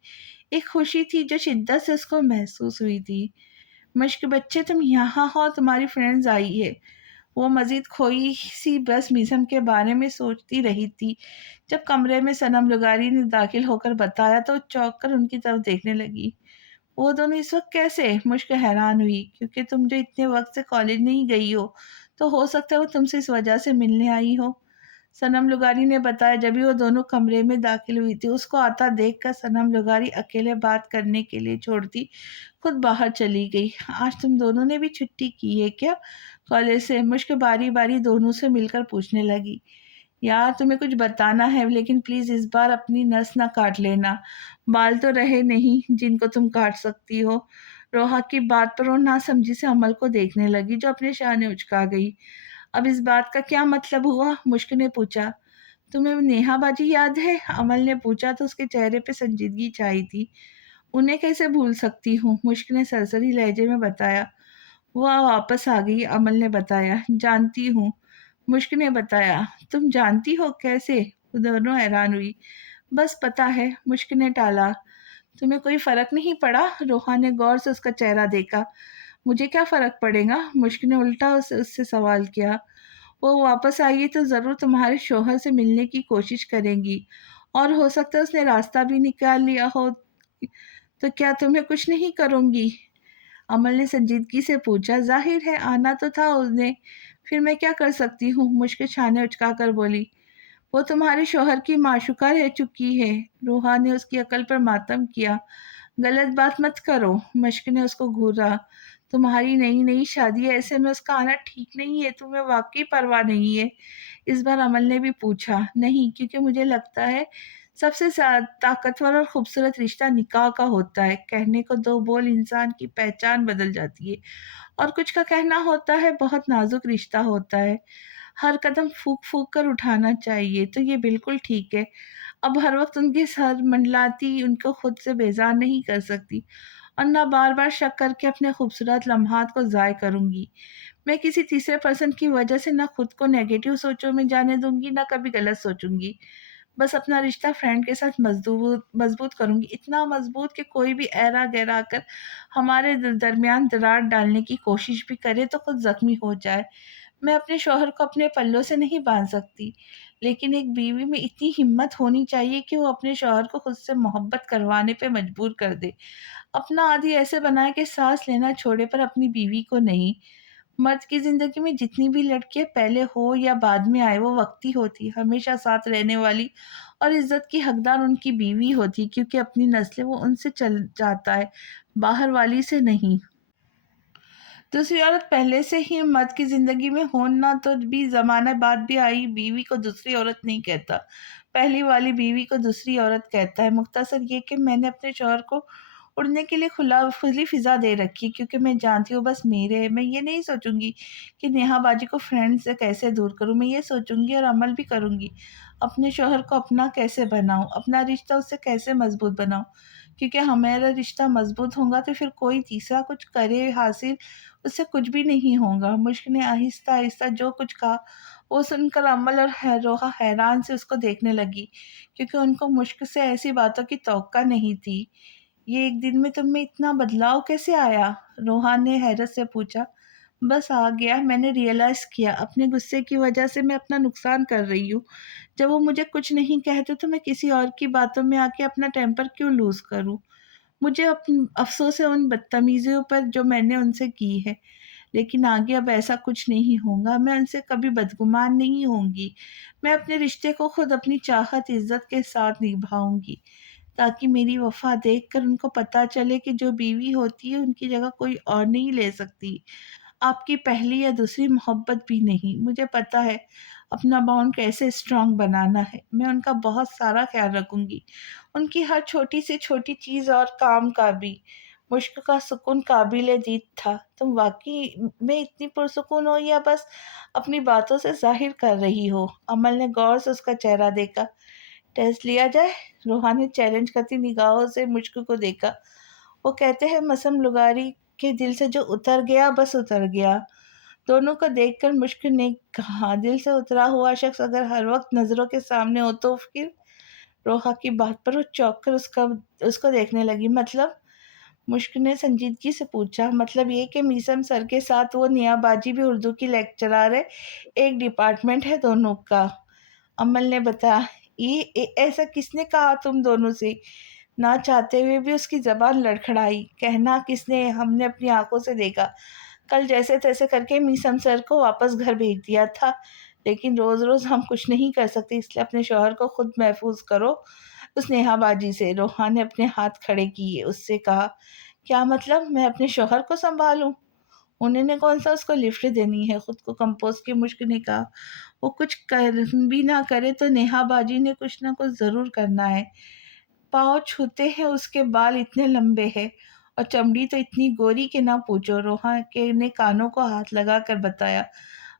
ایک خوشی تھی جو شدت سے اس کو محسوس ہوئی تھی. مشک بچے تم یہاں ہو، تمہاری فرینڈز آئی ہے. وہ مزید کھوئی سی بس میسم کے بارے میں سوچتی رہی تھی. جب کمرے میں صنم لغاری نے داخل ہو کر بتایا تو چونک کر ان کی طرف دیکھنے لگی. وہ دونوں اس وقت کیسے؟ مشک حیران ہوئی. کیونکہ تم جو اتنے وقت سے کالج نہیں گئی ہو تو ہو سکتا ہے وہ تم سے اس وجہ سے ملنے آئی ہو. صنم لغاری نے بتایا. جبھی وہ دونوں کمرے میں داخل ہوئی تھی اس کو آتا دیکھ کر صنم لغاری اکیلے بات کرنے کے لیے چھوڑتی خود باہر چلی گئی. آج تم دونوں نے بھی چھٹی کی ہے کیا کالج سے؟ مشک باری باری دونوں سے مل کر پوچھنے لگی. یار تمہیں کچھ بتانا ہے، لیکن پلیز اس بار اپنی نس نہ کاٹ لینا. بال تو رہے نہیں جن کو تم کاٹ سکتی ہو. روحا کی بات پر وہ نہ سمجھی سے عمل کو دیکھنے لگی جو اپنے شانے اچکا گئی. اب اس بات کا کیا مطلب ہوا؟ مشک نے پوچھا. تمہیں نیہا باجی یاد ہے؟ عمل نے پوچھا تو اس کے چہرے پہ سنجیدگی چھائی تھی. انہیں کیسے بھول سکتی ہوں، مشک نے سرسری لہجے میں بتایا. وہ واپس آ گئی، عمل نے بتایا. جانتی ہوں، مشک نے بتایا. تم جانتی ہو؟ کیسے؟ وہ دونوں حیران ہوئی. بس پتا ہے، مشک نے ٹالا. تمہیں کوئی فرق نہیں پڑا؟ روحا نے غور سے اس کا چہرہ دیکھا. مجھے کیا فرق پڑے گا؟ مشک نے الٹا اس سے سوال کیا. وہ واپس آئی ہے تو ضرور تمہارے شوہر سے ملنے کی کوشش کریں گی، اور ہو سکتا ہے اس نے راستہ بھی نکال لیا ہو، تو کیا تمہیں کچھ نہیں کروں گی؟ عمل نے سنجیدگی سے پوچھا۔ ظاہر ہے آنا تو تھا اس نے، پھر میں کیا کر سکتی ہوں؟ مشک چھانے اچکا کر بولی۔ وہ تمہارے شوہر کی معشوقہ رہ چکی ہے۔ روحا نے اس کی عقل پر ماتم کیا۔ غلط بات مت کرو، مشک نے اس کو گھورا۔ تمہاری نئی نئی شادی ہے، ایسے میں اس کا آنا ٹھیک نہیں ہے، تمہیں واقعی پرواہ نہیں ہے؟ اس بار عمل نے بھی پوچھا۔ نہیں، کیونکہ مجھے لگتا ہے سب سے طاقتور اور خوبصورت رشتہ نکاح کا ہوتا ہے۔ کہنے کو دو بول انسان کی پہچان بدل جاتی ہے، اور کچھ کا کہنا ہوتا ہے بہت نازک رشتہ ہوتا ہے، ہر قدم پھونک پھونک کر اٹھانا چاہیے۔ تو یہ بالکل ٹھیک ہے، اب ہر وقت ان کے سر منڈلاتی ان کو خود سے بیزار نہیں کر سکتی، اور نہ بار بار شک کر کے اپنے خوبصورت لمحات کو ضائع کروں گی۔ میں کسی تیسرے پرسن کی وجہ سے نہ خود کو نیگیٹو سوچوں میں جانے دوں گی، نہ کبھی غلط سوچوں گی۔ بس اپنا رشتہ فرینڈ کے ساتھ مضبوط کروں گی، اتنا مضبوط کہ کوئی بھی ایرا گیرا کر ہمارے درمیان درار ڈالنے کی کوشش بھی کرے تو خود زخمی ہو جائے۔ میں اپنے شوہر کو اپنے پلوں سے نہیں باندھ سکتی، لیکن ایک بیوی میں اتنی ہمت ہونی چاہیے کہ وہ اپنے شوہر کو خود سے محبت کروانے پہ مجبور کر دے، اپنا عادی ایسے بنائے کہ سانس لینا چھوڑے پر اپنی بیوی کو نہیں۔ مرد کی زندگی میں جتنی بھی لڑکیاں پہلے ہو یا بعد میں آئے وہ وقتی ہوتی، ہمیشہ ساتھ رہنے والی اور عزت کی حقدار ان کی بیوی ہوتی، کیونکہ اپنی نسلیں وہ ان سے چل جاتا ہے، باہر والی سے نہیں۔ دوسری عورت پہلے سے ہی مرد کی زندگی میں ہونا تو بھی زمانہ بعد بھی آئی بیوی کو دوسری عورت نہیں کہتا، پہلی والی بیوی کو دوسری عورت کہتا ہے۔ مختصر یہ کہ میں نے اپنے شوہر کو اڑنے کے لیے کھلی فضا دے رکھی، کیونکہ میں جانتی ہوں بس میرے ہے۔ میں یہ نہیں سوچوں گی کہ نیہا باجی کو فرینڈ سے کیسے دور کروں، میں یہ سوچوں گی اور عمل بھی کروں گی اپنے شوہر کو اپنا کیسے بناؤں، اپنا رشتہ اس سے کیسے مضبوط بناؤں، کیونکہ ہمارا رشتہ مضبوط ہوگا تو پھر کوئی تیسرا کچھ کرے حاصل اس سے کچھ بھی نہیں ہوگا۔ مشک نے آہستہ آہستہ جو کچھ کہا وہ سن کر عمل اور روحا حیران سے اس کو دیکھنے لگی، کیونکہ ان کو مشک سے ایسی باتوں کی توقع نہیں تھی۔ یہ ایک دن میں تم میں اتنا بدلاؤ کیسے آیا؟ روحان نے حیرت سے پوچھا۔ بس آ گیا، میں نے ریئلائز کیا اپنے غصے کی وجہ سے میں اپنا نقصان کر رہی ہوں۔ جب وہ مجھے کچھ نہیں کہتے تو میں کسی اور کی باتوں میں آ کے اپنا ٹیمپر کیوں لوز کروں؟ مجھے افسوس ہے ان بدتمیزیوں پر جو میں نے ان سے کی ہے، لیکن آگے اب ایسا کچھ نہیں ہوگا، میں ان سے کبھی بدگمان نہیں ہوں گی۔ میں اپنے رشتے کو خود اپنی چاہت عزت کے ساتھ نبھاؤں گی، تاکہ میری وفا دیکھ کر ان کو پتہ چلے کہ جو بیوی ہوتی ہے ان کی جگہ کوئی اور نہیں لے سکتی، آپ کی پہلی یا دوسری محبت بھی نہیں۔ مجھے پتہ ہے اپنا بانڈ کیسے اسٹرانگ بنانا ہے، میں ان کا بہت سارا خیال رکھوں گی، ان کی ہر چھوٹی سے چھوٹی چیز اور کام کا بھی۔ مشک کا سکون قابل دید تھا۔ تم واقعی میں اتنی پرسکون ہو یا بس اپنی باتوں سے ظاہر کر رہی ہو؟ عمل نے غور سے اس کا چہرہ دیکھا۔ ٹیسٹ لیا جائے؟ روحان نے چیلنج کرتی نگاہوں سے مشک کو دیکھا۔ وہ کہتے ہیں مسم لگاری کے دل سے جو اتر گیا بس اتر گیا۔ دونوں کو دیکھ کر مشک نے کہا، دل سے اترا ہوا شخص اگر ہر وقت نظروں کے سامنے ہو تو پھر؟ روحا کی بات پر وہ چونک کر اس کو دیکھنے لگی۔ مطلب؟ مشک نے سنجیدگی سے پوچھا۔ مطلب یہ کہ میسم سر کے ساتھ وہ نیا باجی بھی اردو کی لیکچرار ہے، ایک ڈپارٹمنٹ ہے دونوں کا، عمل نے بتایا۔ ایسا کس نے کہا تم دونوں سے؟ نہ چاہتے ہوئے بھی اس کی زبان لڑکھڑائی۔ کہنا کس نے؟ ہم نے اپنی آنکھوں سے دیکھا، کل جیسے تیسے کر کے میسم سر کو واپس گھر بھیج دیا تھا، لیکن روز روز ہم کچھ نہیں کر سکتے، اس لیے اپنے شوہر کو خود محفوظ کرو۔ اس نیہا باجی سے روحان نے اپنے ہاتھ کھڑے کیے، اس سے کہا۔ کیا مطلب؟ میں اپنے شوہر کو سنبھالوں؟ انہیں نے کون سا اس کو لفٹ دینی ہے؟ خود کو کمپوز کی مشک نے کہا۔ وہ کچھ کر بھی نہ کرے تو نیہا باجی نے کچھ نہ کچھ ضرور کرنا ہے۔ پاؤں چھوتے ہیں اس کے، بال اتنے لمبے ہیں اور چمڑی تو اتنی گوری کہ نہ پوچھو، روحان کے نے کانوں کو ہاتھ لگا کر بتایا۔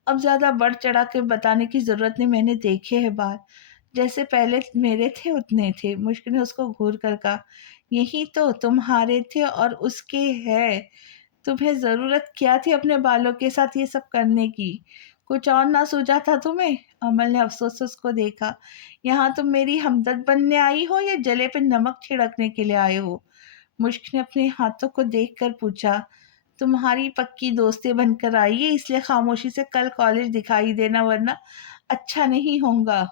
اب زیادہ بڑھ چڑھا کے بتانے کی ضرورت نہیں، میں نے دیکھے ہیں بال، جیسے پہلے میرے تھے اتنے تھے۔ مشک نے اس کو گھور کر کہا۔ یہی تو تمہارے تھے اور اس کے ہے، تمہیں ضرورت کیا تھی اپنے بالوں کے ساتھ یہ سب کرنے کی؟ کچھ اور نہ سوچا تھا تمہیں؟ عمل نے افسوس سے اس کو دیکھا۔ یہاں تم میری ہمدرد بننے آئی ہو یا جلے پہ نمک چھڑکنے کے لیے آئے ہو؟ مشک نے اپنے ہاتھوں کو دیکھ کر پوچھا۔ تمہاری پکی دوستیں بن کر آئیے، اس لیے خاموشی سے کل کالج دکھائی دینا ورنہ اچھا نہیں ہوگا۔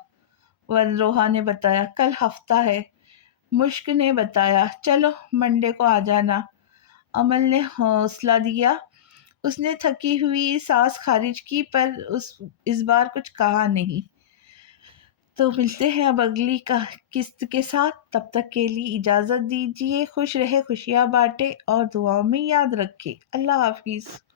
روحا نے بتایا کل ہفتہ ہے۔ مشک نے بتایا چلو منڈے کو آ جانا۔ عمل نے حوصلہ دیا۔ اس نے تھکی ہوئی سانس خارج کی پر اس بار کچھ کہا نہیں۔ تو ملتے ہیں اب اگلی قسط کے ساتھ، تب تک کے لیے اجازت دیجیے۔ خوش رہے، خوشیاں بانٹے اور دعاؤں میں یاد رکھے۔ اللہ حافظ۔